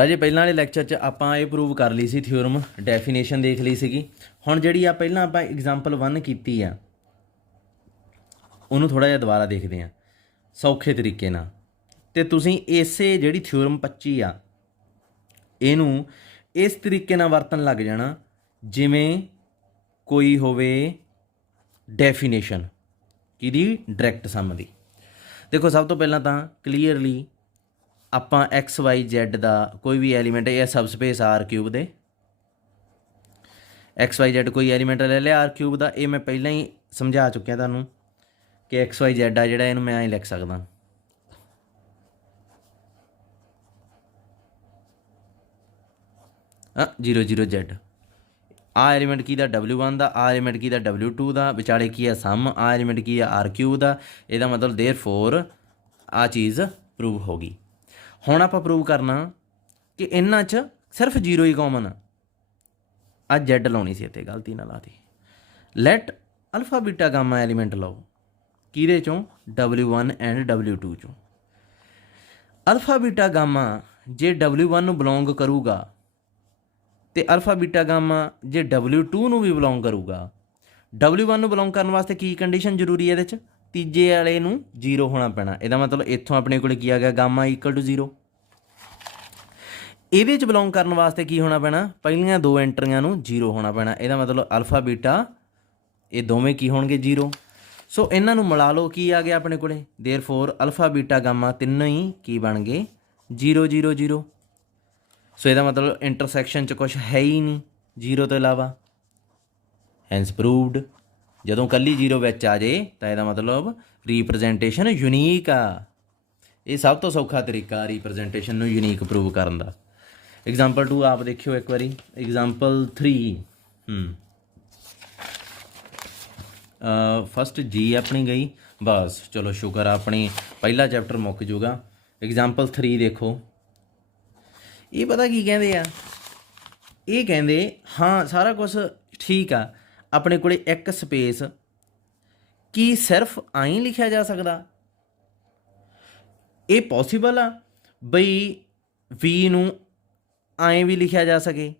ਰਾਜੇ ਪਹਿਲਾਂ ਵਾਲੇ ਲੈਕਚਰ 'ਚ ਆਪਾਂ ਇਹ ਪ੍ਰੂਵ ਕਰ ਲਈ ਸੀ ਥਿਓਰਮ, ਡੈਫੀਨੇਸ਼ਨ ਦੇਖ ਲਈ ਸੀਗੀ। ਹੁਣ ਜਿਹੜੀ ਆ ਪਹਿਲਾਂ ਆਪਾਂ ਐਗਜ਼ਾਮਪਲ 1 ਕੀਤੀ ਆ ਉਹਨੂੰ ਥੋੜ੍ਹਾ ਜਿਹਾ ਦੁਬਾਰਾ ਦੇਖਦੇ ਹਾਂ ਸੌਖੇ ਤਰੀਕੇ ਨਾਲ। ਅਤੇ ਤੁਸੀਂ ਇਸੇ ਜਿਹੜੀ ਥਿਓਰਮ 25 ਆ ਇਹਨੂੰ ਇਸ ਤਰੀਕੇ ਨਾਲ ਵਰਤਣ ਲੱਗ ਜਾਣਾ ਜਿਵੇਂ ਕੋਈ ਹੋਵੇ ਡੈਫੀਨੇਸ਼ਨ ਕਿਹਦੀ, ਡਾਇਰੈਕਟ ਸਮ ਦੀ। ਦੇਖੋ ਸਭ ਤੋਂ ਪਹਿਲਾਂ ਤਾਂ ਕਲੀਅਰਲੀ ਆਪਾਂ ਐਕਸ ਵਾਈ ਜ਼ੈਡ ਦਾ ਕੋਈ ਵੀ ਐਲੀਮੈਂਟ, ਇਹ ਸਬ ਸਪੇਸ ਆਰ ਕਿਊਬ ਦੇ ਐਕਸ ਵਾਈ ਜ਼ੈਡ ਕੋਈ ਐਲੀਮੈਂਟ ਲੈ ਲਿਆ ਆਰ ਕਿਊਬ ਦਾ। ਇਹ ਮੈਂ ਪਹਿਲਾਂ ਹੀ ਸਮਝਾ ਚੁੱਕਿਆ ਤੁਹਾਨੂੰ ਕਿ ਐਕਸ ਵਾਈ ਜ਼ੈਡ ਆ ਜਿਹੜਾ ਇਹਨੂੰ ਮੈਂ ਐਂ ਲਿਖ ਸਕਦਾ ਜ਼ੀਰੋ ਜ਼ੀਰੋ ਜ਼ੈਡ। ਆ ਐਲੀਮੈਂਟ ਕੀ ਦਾ W1 ਦਾ, ਆ ਐਲੀਮੈਂਟ ਕੀ ਦਾ W2 ਦਾ, ਵਿਚਾਲੇ ਕੀ ਆ ਸਮ, ਆ ਐਲੀਮੈਂਟ ਕੀ ਆ ਆਰ ਕਿਊਬ ਦਾ। ਇਹਦਾ ਮਤਲਬ ਦੇਅਰ ਫੋਰ ਆ ਚੀਜ਼ ਪ੍ਰੂਵ ਹੋ ਗਈ। ਹੁਣ ਆਪਾਂ ਪ੍ਰੂਵ ਕਰਨਾ ਕਿ ਇਹਨਾਂ 'ਚ ਸਿਰਫ ਜ਼ੀਰੋ ਹੀ ਕਾਮਨ ਆ। ਆ ਜ਼ੈਡ ਲਾਉਣੀ ਸੀ ਇੱਥੇ, ਗਲਤੀ ਨਾਲ ਲਾਤੀ। ਲੈਟ ਅਲਫਾ ਬੀਟਾ ਗਾਮਾ ਐਲੀਮੈਂਟ ਲਓ ਕਿਹਦੇ ਚੋਂ, W1 ਐਂਡ W2 ਚੋਂ। ਅਲਫਾ ਬੀਟਾ ਗਾਮਾ ਜੇ W1 ਨੂੰ ਬਿਲੋਂਗ ਕਰੂਗਾ ਅਤੇ ਅਲਫਾ ਬੀਟਾ ਗਾਮਾ ਜੇ W2 ਨੂੰ ਵੀ ਬਿਲੋਂਗ ਕਰੂਗਾ। W1 ਨੂੰ ਬਿਲੋਂਗ ਕਰਨ ਵਾਸਤੇ ਕੀ ਕੰਡੀਸ਼ਨ ਜ਼ਰੂਰੀ ਹੈ ਇਹਦੇ 'ਚ, ਤੀਜੇ ਵਾਲੇ ਨੂੰ ਜ਼ੀਰੋ ਹੋਣਾ ਪੈਣਾ। ਇਹਦਾ ਮਤਲਬ ਇੱਥੋਂ ਆਪਣੇ ਕੋਲ ਕੀ ਆ ਗਿਆ, ਗਾਮਾ ਇਕੁਅਲ ਟੂ ਜ਼ੀਰੋ। ਇਹਦੇ 'ਚ ਬਿਲੋਂਗ ਕਰਨ ਵਾਸਤੇ ਕੀ ਹੋਣਾ ਪੈਣਾ, ਪਹਿਲੀਆਂ ਦੋ ਐਂਟਰੀਆਂ ਨੂੰ ਜ਼ੀਰੋ ਹੋਣਾ ਪੈਣਾ। ਇਹਦਾ ਮਤਲਬ ਅਲਫਾ ਬੀਟਾ ਇਹ ਦੋਵੇਂ ਕੀ ਹੋਣਗੇ, ਜ਼ੀਰੋ। ਸੋ ਇਹਨਾਂ ਨੂੰ ਮਿਲਾ ਲਓ, ਕੀ ਆ ਗਿਆ ਆਪਣੇ ਕੋਲੇ, ਦੇਅਰ ਫੋਰ ਅਲਫਾ ਬੀਟਾ ਗਾਮਾ ਤਿੰਨੋਂ ਹੀ ਕੀ ਬਣ ਗਏ, ਜ਼ੀਰੋ ਜ਼ੀਰੋ ਜ਼ੀਰੋ। ਸੋ ਇਹਦਾ ਮਤਲਬ ਇੰਟਰਸੈਕਸ਼ਨ 'ਚ ਕੁਛ ਹੈ ਹੀ ਨਹੀਂ ਜ਼ੀਰੋ ਤੋਂ ਇਲਾਵਾ, ਹੈਂਸ ਪ੍ਰੂਵਡ। ਜਦੋਂ ਕੱਲੀ ਜ਼ੀਰੋ ਵਿੱਚ ਆ ਜੇ ਤਾਂ ਇਹਦਾ ਮਤਲਬ ਰੀਪ੍ਰਜੈਂਟੇਸ਼ਨ ਯੂਨੀਕ ਆ। ਇਹ ਸਭ ਤੋਂ ਸੌਖਾ ਤਰੀਕਾ ਰੀਪ੍ਰਜੈਂਟੇਸ਼ਨ ਨੂੰ ਯੂਨੀਕ ਪ੍ਰੂਵ ਕਰਨ ਦਾ। ਐਗਜ਼ਾਮਪਲ 2 ਆਪ ਦੇਖਿਓ ਇੱਕ ਵਾਰੀ। ਐਗਜ਼ਾਮਪਲ 3 ਫਸਟ ਜੀ ਆਪਣੀ ਗਈ, ਬਸ ਚਲੋ ਸ਼ੁਕਰ ਆ ਆਪਣੀ ਪਹਿਲਾ ਚੈਪਟਰ ਮੁੱਕ ਜੂਗਾ। ਐਗਜ਼ਾਮਪਲ 3 ਦੇਖੋ। ਇਹ ਪਤਾ ਕੀ ਕਹਿੰਦੇ ਆ, ਇਹ ਕਹਿੰਦੇ ਹਾਂ ਸਾਰਾ ਕੁਛ ਠੀਕ ਆ, ਆਪਣੇ ਕੋਲ ਇੱਕ ਸਪੇਸ ਕੀ ਸਿਰਫ ਆਈਂ ਲਿਖਿਆ ਜਾ ਸਕਦਾ। ਇਹ ਪੋਸੀਬਲ ਆ ਬਈ ਵੀ ਨੂੰ ਆਏਂ ਵੀ ਲਿਖਿਆ ਜਾ ਸਕੇ।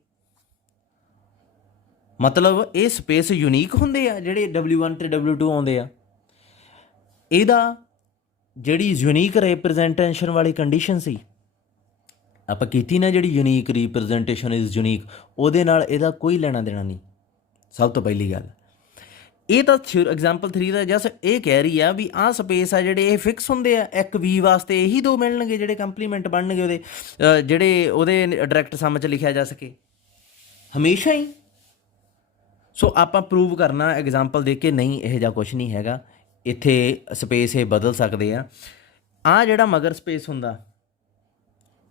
ਮਤਲਬ ਇਹ ਸਪੇਸ ਯੂਨੀਕ ਹੁੰਦੇ ਆ ਜਿਹੜੇ W1 ਅਤੇ W2 ਆਉਂਦੇ ਆ। ਇਹਦਾ ਜਿਹੜੀ ਯੂਨੀਕ ਰਿਪਰਜੈਂਟੇਸ਼ਨ ਵਾਲੀ ਕੰਡੀਸ਼ਨ ਸੀ ਆਪਾਂ ਕੀਤੀ ਨਾ, ਜਿਹੜੀ ਯੂਨੀਕ ਰੀਪ੍ਰਜੈਂਟੇਸ਼ਨ ਇਜ਼ ਯੂਨੀਕ, ਉਹਦੇ ਨਾਲ ਇਹਦਾ ਕੋਈ ਲੈਣਾ ਦੇਣਾ ਨਹੀਂ। ਸਭ ਤੋਂ ਪਹਿਲੀ ਗੱਲ ਇਹ ਤਾਂ ਐਗਜ਼ਾਮਪਲ 3 ਦਾ ਜਸਟ ਇਹ ਕਹਿ ਰਹੀ ਆ ਵੀ ਆਹ ਸਪੇਸ ਆ ਜਿਹੜੇ ਇਹ ਫਿਕਸ ਹੁੰਦੇ ਆ, ਇੱਕ ਵੀ ਵਾਸਤੇ ਇਹੀ ਦੋ ਮਿਲਣਗੇ ਜਿਹੜੇ ਕੰਪਲੀਮੈਂਟ ਬਣਨਗੇ ਉਹਦੇ, ਜਿਹੜੇ ਉਹਦੇ ਡਾਇਰੈਕਟ ਸਮ 'ਚ ਲਿਖਿਆ ਜਾ ਸਕੇ ਹਮੇਸ਼ਾ ਹੀ। ਸੋ ਆਪਾਂ ਪ੍ਰੂਵ ਕਰਨਾ ਐਗਜ਼ਾਮਪਲ ਦੇਖ ਕੇ ਨਹੀਂ, ਇਹੋ ਜਿਹਾ ਕੁਛ ਨਹੀਂ ਹੈਗਾ। ਇੱਥੇ ਸਪੇਸ ਇਹ ਬਦਲ ਸਕਦੇ ਆ। ਆਹ ਜਿਹੜਾ ਮਗਰ ਸਪੇਸ ਹੁੰਦਾ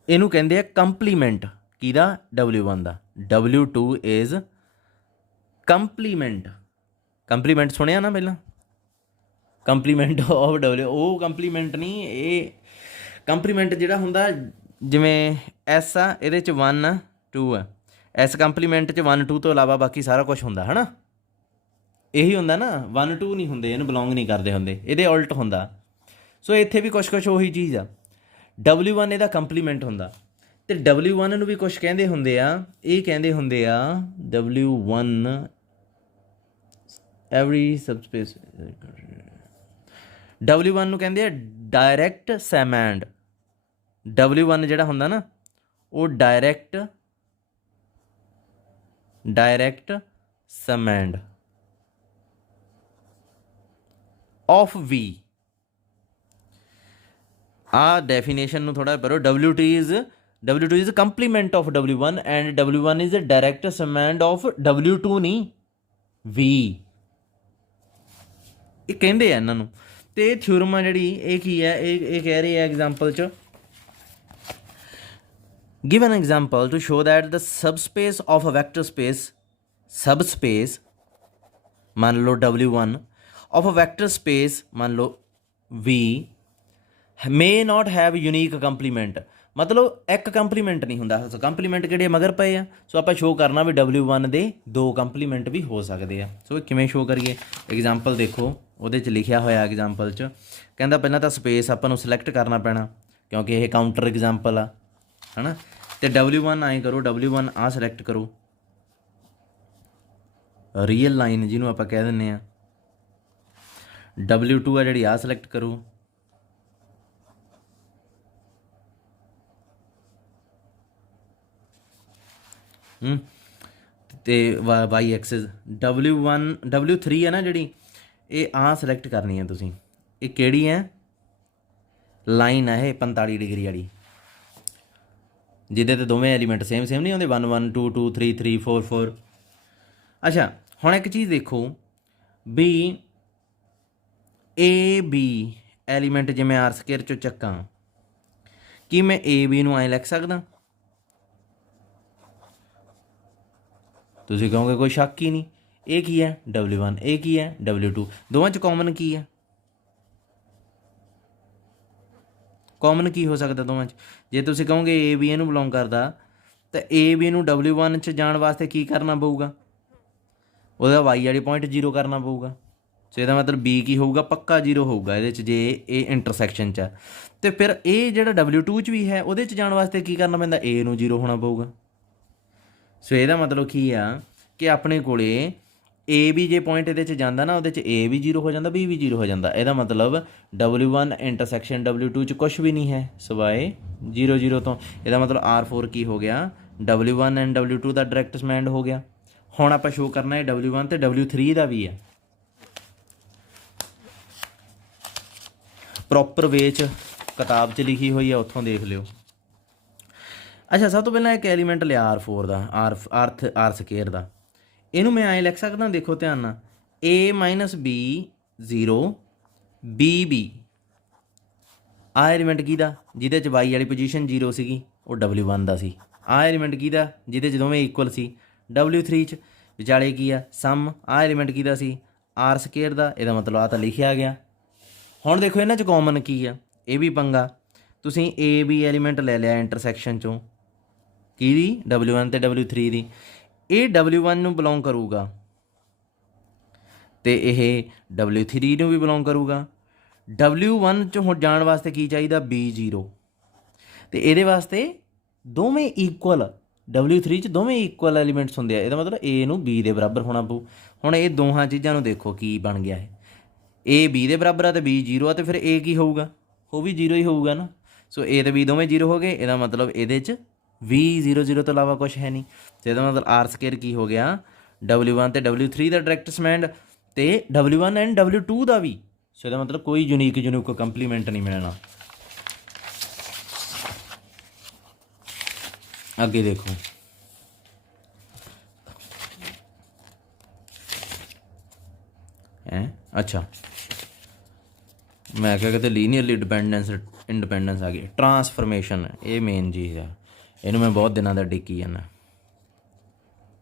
ਇਹਨੂੰ ਕਹਿੰਦੇ ਆ ਕੰਪਲੀਮੈਂਟ ਕਿਹਦਾ, W1 the. W2 is compliment. Compliment ਸੁਣਿਆ ਨਾ ਪਹਿਲਾਂ, ਕੰਪਲੀਮੈਂਟ ਆਫ W। ਉਹ ਕੰਪਲੀਮੈਂਟ ਨਹੀਂ, ਇਹ ਕੰਪਲੀਮੈਂਟ ਜਿਹੜਾ ਹੁੰਦਾ ਜਿਵੇਂ S ਆ, ਇਹਦੇ 'ਚ 1 2 ਆ। ਇਸ ਕੰਪਲੀਮੈਂਟ 'ਚ 1 2 ਤੋਂ ਇਲਾਵਾ ਬਾਕੀ ਸਾਰਾ ਕੁਛ ਹੁੰਦਾ ਹੈ ਨਾ, ਇਹੀ ਹੁੰਦਾ ਨਾ। 1 2 ਨਹੀਂ ਹੁੰਦੇ, ਇਹਨੂੰ ਬਿਲੋਂਗ ਨਹੀਂ ਕਰਦੇ ਹੁੰਦੇ, ਇਹਦੇ ਉਲਟ ਹੁੰਦਾ। ਸੋ ਇੱਥੇ ਵੀ ਕੁਛ ਉਹੀ ਚੀਜ਼ ਆ। W1 ਇਹਦਾ ਕੰਪਲੀਮੈਂਟ ਹੁੰਦਾ ਅਤੇ W1 ਨੂੰ ਵੀ ਕੁਛ ਕਹਿੰਦੇ ਹੁੰਦੇ ਆ, ਇਹ ਕਹਿੰਦੇ ਹੁੰਦੇ ਆ W1 ਐਵਰੀ ਸਬਸਪੇਸ। W1 ਨੂੰ ਕਹਿੰਦੇ ਆ ਡਾਇਰੈਕਟ ਸੈਮੈਂਡ। W1 ਜਿਹੜਾ ਹੁੰਦਾ ਨਾ ਉਹ ਡਾਇਰੈਕਟ ਸਮੈਂਡ ਆਫ V। ਆ ਡੈਫੀਨੇਸ਼ਨ ਨੂੰ ਥੋੜ੍ਹਾ ਪੜ੍ਹੋ। W2 is complement of W1 and W1 is direct summand of W2 ਨਹੀਂ V। ਇਹ ਕਹਿੰਦੇ ਆ ਇਹਨਾਂ ਨੂੰ। ਅਤੇ ਇਹ ਥਿਊਰਮ ਆ ਜਿਹੜੀ ਇਹ ਕੀ ਹੈ, ਇਹ ਕਹਿ ਰਹੀ ਹੈ ਐਗਜ਼ਾਮਪਲ 'ਚ, give an example to show that the subspace of a vector space, subspace ਮੰਨ ਲਓ W1 of a vector space ਮੰਨ ਲਓ V may not have unique complement। ਮਤਲਬ ਇੱਕ ਕੰਪਲੀਮੈਂਟ ਨਹੀਂ ਹੁੰਦਾ। ਸੋ ਕੰਪਲੀਮੈਂਟ ਕਿਹੜੇ ਮਗਰ ਪਏ ਆ। ਸੋ ਆਪਾਂ ਸ਼ੋਅ ਕਰਨਾ ਵੀ W1 ਦੇ ਦੋ ਕੰਪਲੀਮੈਂਟ ਵੀ ਹੋ ਸਕਦੇ ਆ। ਸੋ ਇਹ ਕਿਵੇਂ ਸ਼ੋਅ ਕਰੀਏ, ਐਗਜ਼ਾਮਪਲ ਦੇਖੋ ਉਹਦੇ 'ਚ ਲਿਖਿਆ ਹੋਇਆ ਐਗਜ਼ਾਮਪਲ 'ਚ ਕਹਿੰਦਾ ਪਹਿਲਾਂ ਤਾਂ ਸਪੇਸ ਆਪਾਂ ਨੂੰ ਸਿਲੈਕਟ ਕਰਨਾ ਪੈਣਾ ਕਿਉਂਕਿ ਇਹ ਕਾਊਂਟਰ ਐਗਜ਼ਾਮਪਲ ਆ, ਹੈ ਨਾ। तो W1 आए करो, W1 आ सिलेक्ट करो, रीयल लाइन जिन्होंने आप कह दें, W2 है जी आ सिलेक्ट करो, तो वाई एक्सिस W1 W3 है ना जी, ये आ सिलेक्ट करनी है तुसी, ये केड़ी है लाइन है 45 डिग्री वाली, जिदे तो दोवें एलीमेंट सेम सेम नहीं होंगे, 1 1 2 2 3 3 4 4। अच्छा हुण एक चीज़ देखो भी ए बी एलीमेंट जे मैं आर स्केयर चो चक्का, कि मैं ए बी नूं ऐ लिख सकदा? तुसीं कहोगे कोई शक ही नहीं। ये की है W1, ये की है W2, दोवां च कॉमन की है? कॉमन की हो सकता दोवां च? जे तुसीं कहोगे ए बी इहनूं बिलोंग करदा, तो ए बी नूं W1 च जाण वास्ते की करना पऊगा? ਉਹਦਾ वाई वाली पॉइंट 0 करना पऊगा। सो ਇਹਦਾ मतलब बी की होऊगा पक्का 0 होऊगा ਇਹਦੇ 'ਚ, ਜੇ ਇਹ ਇੰਟਰਸੈਕਸ਼ਨ 'ਚ ਆ। ਤੇ ਫਿਰ ਇਹ ਜਿਹੜਾ W2 'ਚ ਵੀ ਹੈ ਉਹਦੇ 'ਚ ਜਾਣ ਵਾਸਤੇ ਕੀ ਕਰਨਾ ਪੈਂਦਾ? A ਨੂੰ 0 ਹੋਣਾ ਪਊਗਾ। ਸੋ ਇਹਦਾ ਮਤਲਬ ਕੀ ਆ ਕਿ ਆਪਣੇ ਕੋਲੇ A ਵੀ ਜੇ ਪੁਆਇੰਟ ਇਹਦੇ 'ਚ ਜਾਂਦਾ ਨਾ, ਉਹਦੇ 'ਚ A ਵੀ 0 ਹੋ ਜਾਂਦਾ, B ਵੀ 0 ਹੋ ਜਾਂਦਾ। ਇਹਦਾ ਮਤਲਬ W1 ਇੰਟਰਸੈਕਸ਼ਨ W2 'ਚ ਕੁਛ ਵੀ ਨਹੀਂ ਹੈ ਸਿਵਾਏ 0 0 ਤੋਂ। ਇਹਦਾ ਮਤਲਬ R4 ਕੀ ਹੋ ਗਿਆ? W1 and W2 the direct ਸਮੈਂਡ ਹੋ ਗਿਆ। ਹੁਣ ਆਪਾਂ ਸ਼ੋ ਕਰਨਾ ਹੈ W1 ਤੇ W3 ਦਾ ਵੀ ਹੈ, ਪ੍ਰੋਪਰ ਵੇ 'ਚ ਕਿਤਾਬ 'ਚ ਲਿਖੀ ਹੋਈ ਹੈ, ਉੱਥੋਂ ਦੇਖ ਲਿਓ। ਅੱਛਾ ਸਭ ਤੋਂ ਪਹਿਲਾਂ ਇੱਕ ਐਲੀਮੈਂਟ ਲਿਆ R4 ਦਾ, ਆਰ ਸਕੇਅਰ ਦਾ। ਇਹਨੂੰ ਮੈਂ ਐਂ ਲਿਖ ਸਕਦਾ, ਦੇਖੋ ਧਿਆਨ ਨਾਲ, A - B 0 BB। ਆਹ ਐਲੀਮੈਂਟ ਕਿਹਦਾ? ਜਿਹਦੇ 'ਚ ਵਾਈ ਵਾਲੀ ਪੋਜੀਸ਼ਨ 0 ਸੀਗੀ, ਉਹ W1 ਦਾ ਸੀ। ਆਹ ਐਲੀਮੈਂਟ ਕਿਹਦਾ? ਜਿਹਦੇ 'ਚ ਦੋਵੇਂ ਇਕੁਅਲ ਸੀ, W3 'ਚ। ਵਿਚਾਲੇ ਕੀ ਆ? ਸਮ। ਆਹ ਐਲੀਮੈਂਟ ਕਿਹਦਾ ਸੀ? ਆਰ ਸਕੇਅਰ ਦਾ। ਇਹਦਾ ਮਤਲਬ ਆ ਤਾਂ ਲਿਖਿਆ ਗਿਆ। ਹੁਣ ਦੇਖੋ ਇਹਨਾਂ 'ਚ ਕਾਮਨ ਕੀ ਆ? ਇਹ ਵੀ ਪੰਗਾ। ਤੁਸੀਂ A B ਐਲੀਮੈਂਟ ਲੈ ਲਿਆ ਇੰਟਰਸੈਕਸ਼ਨ 'ਚੋਂ, ਕਿਹਦੀ? W1 ਤੇ W3 ਦੀ। ਇਹ W1 ਨੂੰ ਬਿਲੋਂਗ ਕਰੂਗਾ ਅਤੇ ਇਹ W3 ਨੂੰ ਵੀ ਬਿਲੋਂਗ ਕਰੂਗਾ। W1 'ਚ ਹੁਣ ਜਾਣ ਵਾਸਤੇ ਕੀ ਚਾਹੀਦਾ? B0। ਅਤੇ ਇਹਦੇ ਵਾਸਤੇ ਦੋਵੇਂ ਇਕੁਅਲ, W3 'ਚ ਦੋਵੇਂ ਇਕੁਅਲ ਐਲੀਮੈਂਟਸ ਹੁੰਦੇ ਆ। ਇਹਦਾ ਮਤਲਬ A ਨੂੰ B ਦੇ ਬਰਾਬਰ ਹੋਣਾ ਪਊ। ਹੁਣ ਇਹ ਦੋਹਾਂ ਚੀਜ਼ਾਂ ਨੂੰ ਦੇਖੋ ਕੀ ਬਣ ਗਿਆ ਹੈ। A B ਦੇ ਬਰਾਬਰ ਆ ਅਤੇ B 0 ਆ, ਅਤੇ ਫਿਰ A ਕੀ ਹੋਊਗਾ? ਉਹ ਵੀ 0 ਹੀ ਹੋਊਗਾ ਨਾ। ਸੋ A ਅਤੇ B ਦੋਵੇਂ 0 ਹੋ ਗਏ। ਇਹਦਾ ਮਤਲਬ ਇਹਦੇ 'ਚ ਵੀ 0 0 ਤੋਂ ਇਲਾਵਾ ਕੁਛ ਹੈ ਨਹੀਂ। ਅਤੇ ਇਹਦਾ ਮਤਲਬ ਆਰ ਸਕੇਅਰ ਕੀ ਹੋ ਗਿਆ? W1 ਅਤੇ W3 ਦਾ ਡਾਇਰੈਕਟ ਸਮੈਂਡ, ਅਤੇ W1 ਐਂਡ W2 ਦਾ ਵੀ। ਸੋ ਇਹਦਾ ਮਤਲਬ ਕੋਈ ਯੂਨੀਕ ਕੰਪਲੀਮੈਂਟ ਨਹੀਂ ਮਿਲਣਾ। ਅੱਗੇ ਦੇਖੋ, ਅੱਛਾ ਮੈਂ ਕਿਹਾ ਕਿਤੇ ਲੀਨੀਅਰਲੀ ਇੰਡੀਪੈਂਡੈਂਸ ਆ ਗਈ। ਟਰਾਂਸਫਰਮੇਸ਼ਨ, ਇਹ ਮੇਨ ਚੀਜ਼ ਆ। ਇਹਨੂੰ ਮੈਂ ਬਹੁਤ ਦਿਨਾਂ ਦਾ ਡਿੱਕੀ ਜਾਂਦਾ।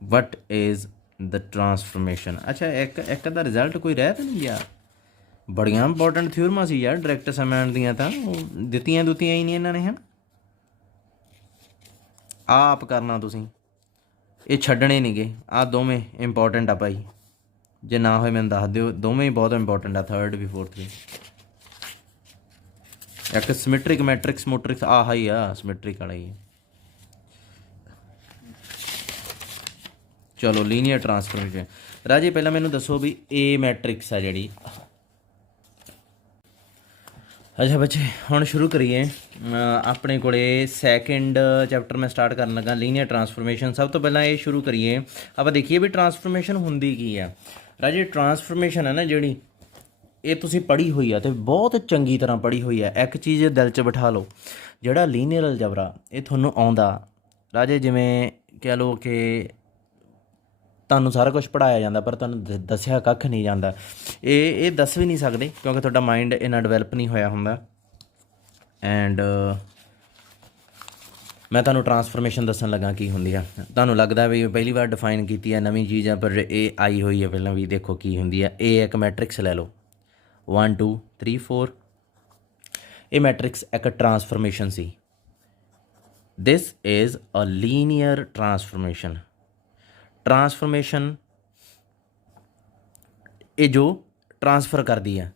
What is the transformation? ਅੱਛਾ ਇੱਕ ਦਾ ਰਿਜ਼ਲਟ ਕੋਈ ਰਹਿ ਤਾਂ ਨਹੀਂ ਗਿਆ? ਬੜੀਆਂ ਇੰਪੋਰਟੈਂਟ ਥਿਊਰਮਾਂ ਸੀ ਯਾਰ ਡਾਇਰੈਕਟ ਸਮੈਂਡ ਦੀਆਂ, ਤਾਂ ਦਿੱਤੀਆਂ ਹੀ ਨਹੀਂ ਇਹਨਾਂ ਨੇ, ਹੈ। ਆਪ ਕਰਨਾ ਤੁਸੀਂ, ਇਹ ਛੱਡਣੇ ਨਹੀਂ ਗੇ। ਆਹ ਦੋਵੇਂ ਇੰਪੋਰਟੈਂਟ ਆ ਭਾਈ, ਜੇ ਨਾ ਹੋਏ ਮੈਨੂੰ ਦੱਸ ਦਿਓ। ਦੋਵੇਂ ਹੀ ਬਹੁਤ ਇੰਪੋਰਟੈਂਟ ਆ, ਥਰਡ ਵੀ ਫੋਰਥ ਵੀ। ਇੱਕ ਸਮੈਟਰਿਕ ਮੈਟ੍ਰਿਕਸ ਮੋਟਰਿਕਸ, ਆਹ ਹੀ ਆ ਸਮੈਟਰਿਕ ਵਾਲਾ ਹੀ। ਚਲੋ ਲੀਨੀਅਰ ਟਰਾਂਸਫਰਮੇਸ਼ਨ। ਰਾਜੇ ਪਹਿਲਾਂ ਮੈਨੂੰ ਦੱਸੋ ਵੀ A ਮੈਟ੍ਰਿਕਸ ਆ ਜਿਹੜੀ। ਅੱਛਾ ਬੱਚੇ ਹੁਣ ਸ਼ੁਰੂ ਕਰੀਏ। ਆਪਣੇ ਕੋਲੇ ਸੈਕਿੰਡ ਚੈਪਟਰ ਮੈਂ ਸਟਾਰਟ ਕਰਨ ਲੱਗਾ, ਲੀਨੀਅਰ ਟਰਾਂਸਫਰਮੇਸ਼ਨ। ਸਭ ਤੋਂ ਪਹਿਲਾਂ ਇਹ ਸ਼ੁਰੂ ਕਰੀਏ, ਆਪਾਂ ਦੇਖੀਏ ਵੀ ਟਰਾਂਸਫਰਮੇਸ਼ਨ ਹੁੰਦੀ ਕੀ ਆ। ਰਾਜੇ ਟਰਾਂਸਫਰਮੇਸ਼ਨ ਹੈ ਨਾ ਜਿਹੜੀ, ਇਹ ਤੁਸੀਂ ਪੜ੍ਹੀ ਹੋਈ ਆ ਅਤੇ ਬਹੁਤ ਚੰਗੀ ਤਰ੍ਹਾਂ ਪੜ੍ਹੀ ਹੋਈ ਆ। ਇੱਕ ਚੀਜ਼ ਦਿਲ 'ਚ ਬਿਠਾ ਲਓ, ਜਿਹੜਾ ਲੀਨੀਅਰ ਅਲਜਬਰਾ ਇਹ ਤੁਹਾਨੂੰ ਆਉਂਦਾ ਰਾਜੇ, ਜਿਵੇਂ ਕਹਿ ਲਓ ਕਿ ਤੁਹਾਨੂੰ ਸਾਰਾ ਕੁਛ ਪੜ੍ਹਾਇਆ ਜਾਂਦਾ ਪਰ ਤੁਹਾਨੂੰ ਦੱਸਿਆ ਕੱਖ ਨਹੀਂ ਜਾਂਦਾ। ਇਹ ਦੱਸ ਵੀ ਨਹੀਂ ਸਕਦੇ ਕਿਉਂਕਿ ਤੁਹਾਡਾ ਮਾਈਂਡ ਇੰਨਾ ਡਿਵੈਲਪ ਨਹੀਂ ਹੋਇਆ ਹੁੰਦਾ। ਐਂਡ ਮੈਂ ਤੁਹਾਨੂੰ ਟਰਾਂਸਫਰਮੇਸ਼ਨ ਦੱਸਣ ਲੱਗਾ ਕੀ ਹੁੰਦੀ ਆ। ਤੁਹਾਨੂੰ ਲੱਗਦਾ ਵੀ ਪਹਿਲੀ ਵਾਰ ਡਿਫਾਈਨ ਕੀਤੀ ਹੈ, ਨਵੀਂ ਚੀਜ਼ ਆ, ਪਰ ਇਹ ਆਈ ਹੋਈ ਹੈ ਪਹਿਲਾਂ ਵੀ। ਦੇਖੋ ਕੀ ਹੁੰਦੀ ਆ। ਇਹ ਇੱਕ ਮੈਟ੍ਰਿਕਸ ਲੈ ਲਓ, 1 2 3 4। ਇਹ ਮੈਟ੍ਰਿਕਸ ਇੱਕ ਟਰਾਂਸਫਰਮੇਸ਼ਨ ਸੀ। This is a linear transformation. Transformation ਇਹ ਜੋ ਟਰਾਂਸਫਰ ਕਰਦੀ ਹੈ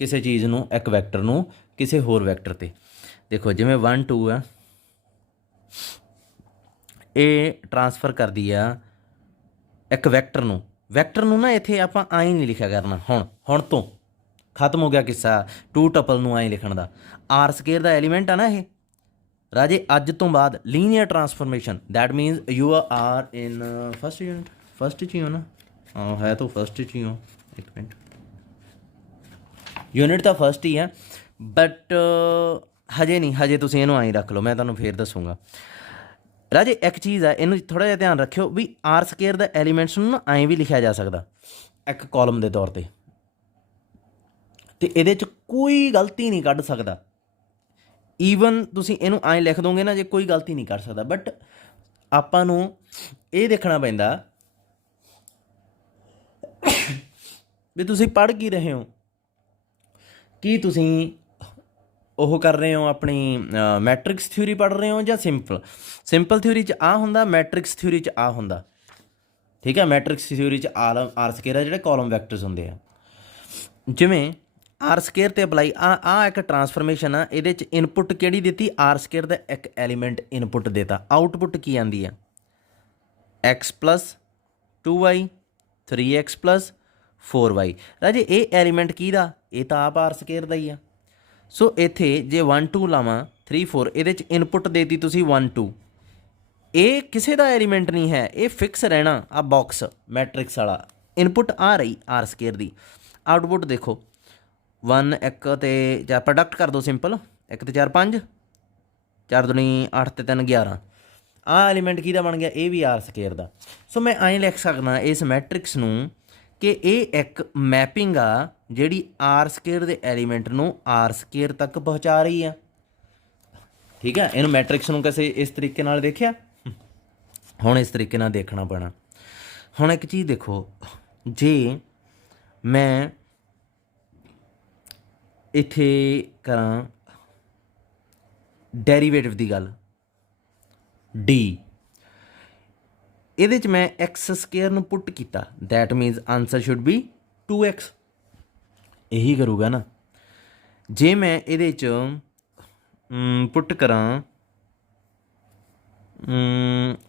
ਕਿਸੇ ਚੀਜ਼ ਨੂੰ, ਇੱਕ ਵੈਕਟਰ ਨੂੰ ਕਿਸੇ ਹੋਰ ਵੈਕਟਰ 'ਤੇ। ਦੇਖੋ ਜਿਵੇਂ 1 2 ਆ, ਇਹ ਟਰਾਂਸਫਰ ਕਰਦੀ ਆ ਇੱਕ ਵੈਕਟਰ ਨੂੰ ਨਾ ਇੱਥੇ ਆਪਾਂ ਆਈ ਨਹੀਂ ਲਿਖਿਆ ਕਰਨਾ। ਹੁਣ ਤੋਂ ਖਤਮ ਹੋ ਗਿਆ ਕਿੱਸਾ 2 ਟਪਲ ਨੂੰ ਆਈ ਲਿਖਣ ਦਾ। ਆਰ ਸਕੇਅਰ ਦਾ ਐਲੀਮੈਂਟ ਆ ਨਾ ਇਹ ਰਾਜੇ। ਅੱਜ ਤੋਂ ਬਾਅਦ linear transformation that means you are in first unit, first 'ਚ ਹੀ ਹੋ ਨਾ? ਹਾਂ ਹੈ ਤਾਂ ਫਸਟ 'ਚ ਹੀ ਹੋ। ਇੱਕ ਮਿੰਟ, ਯੂਨਿਟ ਤਾਂ ਫਸਟ ਹੀ ਆ ਬਟ ਹਜੇ ਨਹੀਂ, ਹਜੇ ਤੁਸੀਂ ਇਹਨੂੰ ਆਈ ਰੱਖ ਲਓ, ਮੈਂ ਤੁਹਾਨੂੰ ਫੇਰ ਦੱਸੂਗਾ ਰਾਜੇ। ਇੱਕ ਚੀਜ਼ ਆ, ਇਹਨੂੰ ਥੋੜ੍ਹਾ ਜਿਹਾ ਧਿਆਨ ਰੱਖਿਓ ਵੀ ਆਰ ਸਕੇਅਰ ਦਾ ਐਲੀਮੈਂਟਸ ਨੂੰ ਨਾ ਐਂ ਵੀ ਲਿਖਿਆ ਜਾ ਸਕਦਾ ਇੱਕ ਕਾਲਮ ਦੇ ਤੌਰ 'ਤੇ, ਅਤੇ ਇਹਦੇ 'ਚ ਕੋਈ ਗਲਤੀ ਨਹੀਂ ਕੱਢ ਸਕਦਾ। ਈਵਨ ਤੁਸੀਂ ਇਹਨੂੰ ਐਂ ਲਿਖ ਦੋਗੇ ਨਾ ਜੇ, ਕੋਈ ਗਲਤੀ ਨਹੀਂ ਕਰ ਸਕਦਾ। ਬਟ ਆਪਾਂ ਨੂੰ ਇਹ ਦੇਖਣਾ ਪੈਂਦਾ ਵੀ ਤੁਸੀਂ ਪੜ੍ਹ ਕੀ ਰਹੇ ਹੋ, ਕੀ ਤੁਸੀਂ ਉਹ ਕਰ ਰਹੇ ਹੋ, ਆਪਣੀ ਮੈਟ੍ਰਿਕਸ ਥਿਊਰੀ ਪੜ੍ਹ ਰਹੇ ਹੋ ਜਾਂ ਸਿੰਪਲ ਥਿਊਰੀ 'ਚ ਆ ਹੁੰਦਾ, ਮੈਟ੍ਰਿਕਸ ਥਿਊਰੀ 'ਚ ਆ ਹੁੰਦਾ। ਠੀਕ ਹੈ, ਮੈਟ੍ਰਿਕਸ ਥਿਊਰੀ 'ਚ ਆਰ ਸਕੇਅਰ ਆ ਜਿਹੜੇ ਕਾਲਮ ਵੈਕਟਰਸ ਹੁੰਦੇ ਆ। ਜਿਵੇਂ ਆਰ ਸਕੇਅਰ 'ਤੇ ਅਪਲਾਈ ਆ ਇੱਕ ਟਰਾਂਸਫਰਮੇਸ਼ਨ ਆ, ਇਹਦੇ 'ਚ ਇਨਪੁੱਟ ਕਿਹੜੀ ਦਿੱਤੀ? ਆਰ ਸਕੇਅਰ ਦਾ ਇੱਕ ਐਲੀਮੈਂਟ ਇਨਪੁੱਟ ਦਿੱਤਾ। ਆਊਟਪੁੱਟ ਕੀ ਆਉਂਦੀ ਆ? x + 2y 3x + 4y। ਰਾਜੇ ਇਹ ਐਲੀਮੈਂਟ ਕਿਹਦਾ? ਇਹ ਤਾਂ ਆਪ ਆਰ ਸਕੇਅਰ ਦਾ ਹੀ ਆ। ਸੋ ਇੱਥੇ ਜੇ 1 2 ਲਾਵਾਂ 3 4, ਇਹਦੇ 'ਚ ਇਨਪੁੱਟ ਦੇਤੀ ਤੁਸੀਂ 1 2, ਇਹ ਕਿਸੇ ਦਾ ਐਲੀਮੈਂਟ ਨਹੀਂ ਹੈ, ਇਹ ਫਿਕਸ ਰਹਿਣਾ। ਆ ਬਾਕਸ ਮੈਟ੍ਰਿਕਸ ਵਾਲਾ ਇਨਪੁੱਟ ਆ ਰਹੀ ਆਰ ਸਕੇਅਰ ਦੀ। ਆਊਟਪੁੱਟ ਦੇਖੋ 1 1 ਤੇ ਜਾਂ ਪ੍ਰੋਡਕਟ ਕਰ ਦਿਓ ਸਿੰਪਲ, 1 ਤੇ 4 5, 4 ਦੂਣੀ 8 ਤੇ 3 11। ਆਹ ਐਲੀਮੈਂਟ ਕਿਹਦਾ ਬਣ ਗਿਆ? ਇਹ ਵੀ ਆਰ ਸਕੇਅਰ ਦਾ। ਸੋ ਮੈਂ ਐਂ ਲਿਖ ਸਕਦਾ ਇਸ ਮੈਟ੍ਰਿਕਸ ਨੂੰ ਕਿ ਇਹ ਇੱਕ ਮੈਪਿੰਗ ਆ ਜਿਹੜੀ ਆਰ ਸਕੇਅਰ ਦੇ ਐਲੀਮੈਂਟ ਨੂੰ ਆਰ ਸਕੇਅਰ ਤੱਕ ਪਹੁੰਚਾ ਰਹੀ ਆ। ਠੀਕ ਹੈ, ਇਹਨੂੰ ਮੈਟ੍ਰਿਕਸ ਨੂੰ ਕਿਸੇ ਇਸ ਤਰੀਕੇ ਨਾਲ ਦੇਖਿਆ, ਹੁਣ ਇਸ ਤਰੀਕੇ ਨਾਲ ਦੇਖਣਾ ਪੈਣਾ। ਹੁਣ ਇੱਕ ਚੀਜ਼ ਦੇਖੋ, ਜੇ ਮੈਂ ਇੱਥੇ ਕਰਾਂ ਡੈਰੀਵੇਟਿਵ ਦੀ ਗੱਲ, ਡੀ, ਇਹਦੇ 'ਚ ਮੈਂ ਐਕਸ ਸਕੇਅਰ ਨੂੰ ਪੁੱਟ ਕੀਤਾ, that means answer should be 2x। ਇਹੀ ਕਰੂਗਾ ਨਾ। ਜੇ ਮੈਂ ਇਹਦੇ 'ਚ ਪੁੱਟ ਕਰਾਂ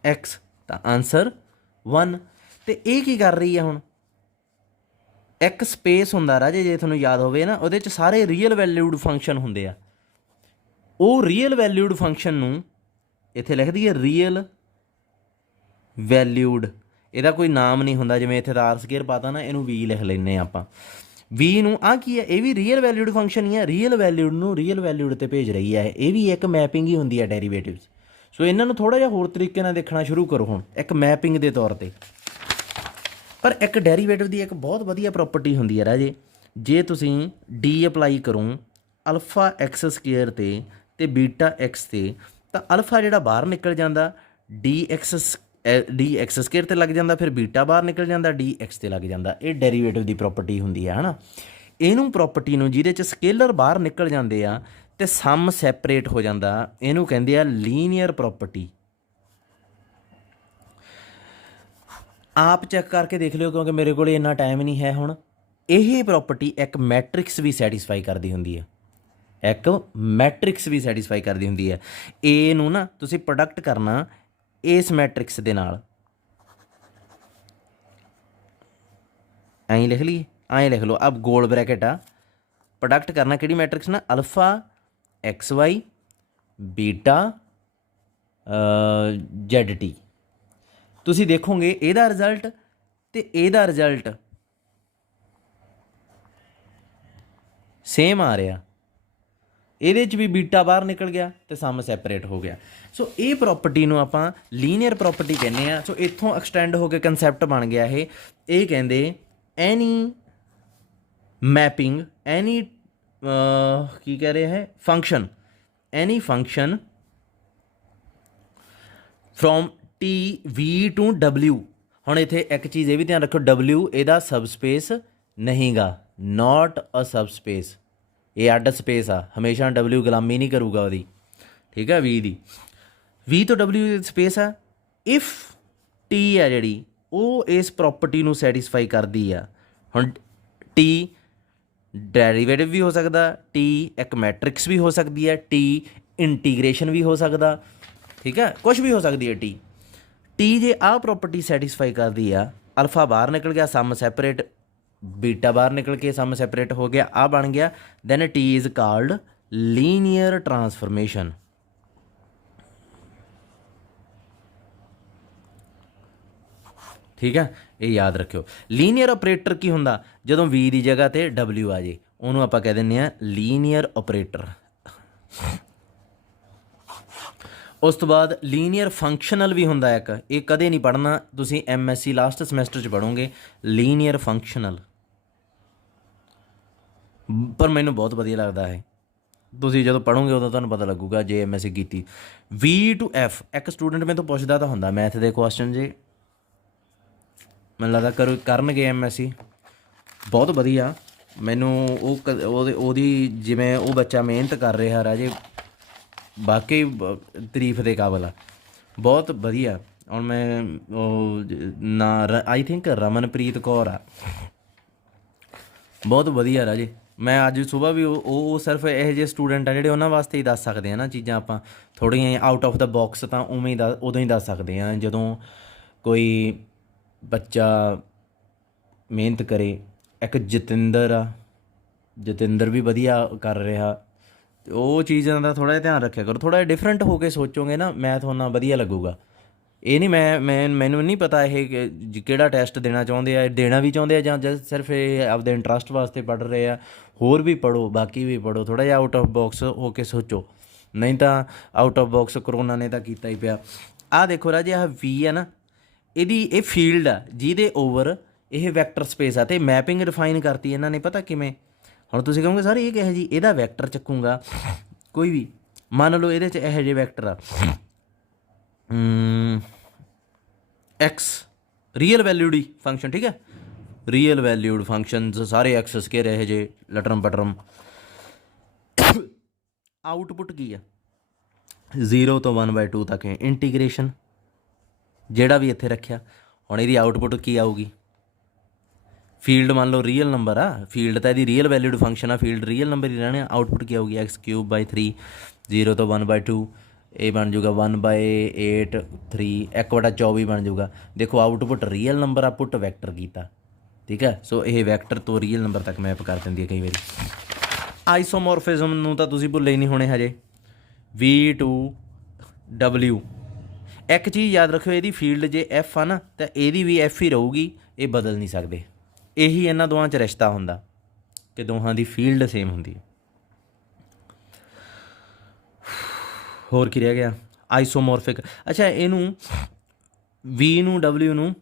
x ਤਾਂ ਆਨਸਰ 1। ਅਤੇ ਇਹ ਕੀ ਕਰ ਰਹੀ ਹੈ ਹੁਣ? ਇੱਕ ਸਪੇਸ ਹੁੰਦਾ ਰਾਜੇ, ਜੇ ਤੁਹਾਨੂੰ ਯਾਦ ਹੋਵੇ ਨਾ, ਉਹਦੇ 'ਚ ਸਾਰੇ ਰੀਅਲ ਵੈਲਿਊਡ ਫੰਕਸ਼ਨ ਹੁੰਦੇ ਆ। ਉਹ ਰੀਅਲ ਵੈਲਿਊਡ ਫੰਕਸ਼ਨ ਨੂੰ ਇੱਥੇ ਲਿਖ ਦਈਏ ਰੀਅਲ ਵੈਲਿਊਡ। ਇਹਦਾ ਕੋਈ ਨਾਮ ਨਹੀਂ ਹੁੰਦਾ, ਜਿਵੇਂ ਇੱਥੇ ਆਰ ਸਕੇਅਰ ਪਾਤਾ ਨਾ, ਇਹਨੂੰ ਵੀ ਲਿਖ ਲੈਂਦੇ ਆਪਾਂ। ਵੀ ਨੂੰ ਆਹ ਕੀ ਹੈ? ਇਹ ਵੀ ਰੀਅਲ ਵੈਲਿਊਡ ਫੰਕਸ਼ਨ ਹੀ ਹੈ, ਰੀਅਲ ਵੈਲਿਊਡ ਨੂੰ ਰੀਅਲ ਵੈਲਿਊਡ 'ਤੇ ਭੇਜ ਰਹੀ ਹੈ। ਇਹ ਵੀ ਇੱਕ ਮੈਪਿੰਗ ਹੀ ਹੁੰਦੀ ਹੈ ਡੈਰੀਵੇਟਿਵਸ। ਸੋ ਇਹਨਾਂ ਨੂੰ ਥੋੜ੍ਹਾ ਜਿਹਾ ਹੋਰ ਤਰੀਕੇ ਨਾਲ ਦੇਖਣਾ ਸ਼ੁਰੂ ਕਰੋ ਹੁਣ, ਇੱਕ ਮੈਪਿੰਗ ਦੇ ਤੌਰ 'ਤੇ। ਪਰ ਇੱਕ ਡੈਰੀਵੇਟਿਵ ਦੀ ਇੱਕ ਬਹੁਤ ਵਧੀਆ ਪ੍ਰੋਪਰਟੀ ਹੁੰਦੀ ਹੈ ਰਾਜੇ, ਜੇ ਤੁਸੀਂ ਡੀ ਅਪਲਾਈ ਕਰੋ ਅਲਫਾ ਐਕਸ ਸਕੇਅਰ 'ਤੇ ਅਤੇ ਬੀਟਾ ਐਕਸ 'ਤੇ, ਤਾਂ ਅਲਫਾ ਜਿਹੜਾ ਬਾਹਰ ਨਿਕਲ ਜਾਂਦਾ ਡੀ ਐਕਸ ਸਕੇਅਰ 'ਤੇ ਲੱਗ ਜਾਂਦਾ, ਫਿਰ ਬੀਟਾ ਬਾਹਰ ਨਿਕਲ ਜਾਂਦਾ ਡੀ ਐਕਸ 'ਤੇ ਲੱਗ ਜਾਂਦਾ। ਇਹ ਡੈਰੀਵੇਟਿਵ ਦੀ ਪ੍ਰੋਪਰਟੀ ਹੁੰਦੀ ਹੈ, ਹੈ ਨਾ। ਇਹਨੂੰ ਪ੍ਰੋਪਰਟੀ ਨੂੰ ਜਿਹਦੇ 'ਚ ਸਕੇਲਰ ਬਾਹਰ ਨਿਕਲ ਜਾਂਦੇ ਆ ਅਤੇ ਸਮ ਸੈਪਰੇਟ ਹੋ ਜਾਂਦਾ, ਇਹਨੂੰ ਕਹਿੰਦੇ ਆ ਲੀਨੀਅਰ ਪ੍ਰੋਪਰਟੀ। ਆਪ ਚੈੱਕ ਕਰਕੇ ਦੇਖ ਲਿਓ, ਕਿਉਂਕਿ ਮੇਰੇ ਕੋਲ ਇੰਨਾ ਟਾਈਮ ਨਹੀਂ ਹੈ ਹੁਣ। ਇਹ ਪ੍ਰੋਪਰਟੀ ਇੱਕ ਮੈਟ੍ਰਿਕਸ ਵੀ ਸੈਟੀਸਫਾਈ ਕਰਦੀ ਹੁੰਦੀ ਹੈ, ਇੱਕ ਮੈਟ੍ਰਿਕਸ ਵੀ ਸੈਟੀਸਫਾਈ ਕਰਦੀ ਹੁੰਦੀ ਹੈ। ਏ ਨੂੰ ਨਾ ਤੁਸੀਂ ਪ੍ਰੋਡਕਟ ਕਰਨਾ ਇਸ ਮੈਟ੍ਰਿਕਸ ਦੇ ਨਾਲ, ਐਂ ਲਿਖ ਲਈਏ, ਐਂ ਲਿਖ ਲਓ। ਅਬ ਗੋਲ ਬ੍ਰੈਕਟ ਆ, ਪ੍ਰੋਡਕਟ ਕਰਨਾ ਕਿਹੜੀ ਮੈਟ੍ਰਿਕਸ ਨਾਲ? ਅਲਫਾ ਐਕਸ ਵਾਈ ਬੀਟਾ ਜ਼ੈਡ ਟੀ। ਤੁਸੀਂ ਦੇਖੋਗੇ ਇਹਦਾ ਰਿਜ਼ਲਟ ਅਤੇ ਇਹਦਾ ਰਿਜ਼ਲਟ ਸੇਮ ਆ ਰਿਹਾ। ਇਹਦੇ 'ਚ ਵੀ ਬੀਟਾ ਬਾਹਰ ਨਿਕਲ ਗਿਆ ਅਤੇ ਸਮ ਸੈਪਰੇਟ ਹੋ ਗਿਆ। ਸੋ ਇਹ ਪ੍ਰੋਪਰਟੀ ਨੂੰ ਆਪਾਂ ਲੀਨੀਅਰ ਪ੍ਰੋਪਰਟੀ ਕਹਿੰਦੇ ਹਾਂ। ਸੋ ਇੱਥੋਂ ਐਕਸਟੈਂਡ ਹੋ ਕੇ ਕੰਸੈਪਟ ਬਣ ਗਿਆ ਇਹ ਕਹਿੰਦੇ ਐਨੀ ਮੈਪਿੰਗ, ਐਨੀ ਕੀ ਕਹਿ ਰਹੇ ਹੈ function, any function from T V to W. ਹੁਣ ਇੱਥੇ ਇੱਕ ਚੀਜ਼ ਇਹ ਵੀ ਧਿਆਨ ਰੱਖੋ, ਡਬਲਿਊ ਇਹਦਾ ਸਬ ਸਪੇਸ ਨਹੀਂ ਗਾ, ਨੋਟ ਅ ਸਬ ਸਪੇਸ। ਇਹ ਅੱਡ ਸਪੇਸ ਆ, ਹਮੇਸ਼ਾ ਡਬਲਿਊ ਗੁਲਾਮੀ ਨਹੀਂ ਕਰੂਗਾ ਉਹਦੀ। ਠੀਕ ਹੈ, ਵੀ ਦੀ ਵੀ ਤੋਂ ਡਬਲਿਊ ਸਪੇਸ ਆ। ਇਫ ਟੀ ਆ ਜਿਹੜੀ ਉਹ ਇਸ ਪ੍ਰੋਪਰਟੀ ਨੂੰ ਸੈਟੀਸਫਾਈ ਕਰਦੀ ਆ। ਹੁਣ ਟੀ ਡੈਰੀਵੇਟਿਵ ਵੀ ਹੋ ਸਕਦਾ, ਟੀ ਇੱਕ ਮੈਟ੍ਰਿਕਸ ਵੀ ਹੋ ਸਕਦੀ ਹੈ, ਟੀ ਇੰਟੀਗ੍ਰੇਸ਼ਨ ਵੀ ਹੋ ਸਕਦਾ। ਠੀਕ ਹੈ, ਕੁਛ ਵੀ ਹੋ ਸਕਦੀ ਹੈ ਟੀ। टी जे आ प्रॉपर्टी सैटिस्फाई करती आ, अल्फा बाहर निकल गया, सम सैपरेट, बीटा बाहर निकल के सम सैपरेट हो गया, आ बन गया, then T is called linear transformation. ठीक है, ये याद रखियो। लीनियर ऑपरेटर की हुंदा जदों वी की जगह ते डबल्यू आ जाए, उन्होंने आप कह दें लीनियर ऑपरेटर। उस तो बाद लीनियर फंक्शनल भी हुंदा एक, ये कदे नहीं पढ़ना, तुसीं MSc लास्ट समैसटर च पढ़ोगे लीनियर फंक्शनल, पर मैनू बहुत वधिया लगता है। तुसीं जदों पढ़ोगे उदों तुहानूं पता लगूगा जे MSc कीती। V to F एक स्टूडेंट मैं तो पुछदा तो हुंदा मैथ के क्वेश्चन जे, मैनूं लगदा करनगे MSc, बहुत वधिया। मैनू ओहदी जिवें वो बच्चा मेहनत कर रहा राजे, वाकई तारीफ के काबिल आ, बहुत वधिया। और मैं ना आई थिंक रमनप्रीत कौर आ, बहुत वधिया राजे। मैं अज सुबह भी वो सिर्फ यह जे स्टूडेंट आ जिहड़े उन्हां वास्ते ही दस सकते हैं ना चीज़ां, आपां थोड़ियां आउट ऑफ द बॉक्स तो उवें ही उदों ही दस सकते हैं जदों कोई बच्चा मेहनत करे। एक जतिंदर आ, जतिंदर भी वधिया कर रहा, तो वो चीज़ों का थोड़ा जिहा ध्यान रखा करो, थोड़ा जिहा डिफरेंट होकर सोचोगे ना, मैथ होना वधिया लगूगा। ये नहीं मैनू नहीं पता ये किहड़ा टैसट देना चाहुंदे आ, देना भी चाहुंदे आ जां जस्ट सिर्फ ये आपदे इंटरस्ट वास्ते पढ़ रहे आ। होर भी पढ़ो, बाकी भी पढ़ो, थोड़ा जिहा आउट ऑफ बॉक्स होके सोचो, नहीं तो आउट ऑफ बॉक्स करोना ने तो कीता ही पिया। आ देखो राजे, आह वी है ना, ये फील्ड आ जिहदे ओवर ये वैक्टर स्पेस आ, ते मैपिंग डिफाइन करती इन्हां ने, पता किवें। हुण तुसीं कहोगे सर ये किहो जी, इहदा वैक्टर चक्कूंगा कोई भी, मान लो इहदे च इहो जिहे वैक्टर आ एक्स, रियल वैल्यूड फंक्शन, ठीक है, रियल वैल्यूड फंक्शन सारे एक्स स्केयर इहो जे लटरम पटरम। आउटपुट की है 0 तो 1/2 तक है इंटीग्रेशन, ਜਿਹੜਾ भी इत्थे रखिया। हुण इहदी आउटपुट की आऊगी, फील्ड मान लो रियल नंबर आ, फील्ड तो यदि रियल वैल्यूड फंक्शन आ, फील्ड रियल नंबर ही रहने, आउटपुट की आऊगी x³ 0 तो 1/2, ये बन जूगा 1/8 3 1/24 बन जूगा। देखो आउटपुट रियल नंबर आ, पुट वैक्टर कीता, ठीक है। सो ये वैक्टर तो रियल नंबर तक मैप कर देंदी है कई बार। आइसोमॉर्फिज्म नूं तां तुसीं भुल्ले ही नहीं होने हजे, V2W। एक चीज़ याद रखियो, यदि फील्ड जे F आ ना, तो यदी भी F ही रहूगी, ये बदल नहीं सकते। यही इन्हां दोवां च रिश्ता हुंदा कि दोहां दी फील्ड सेम हुंदी। होर की रह गया, आइसोमॉर्फिक। अच्छा, इनू V नूं W नूं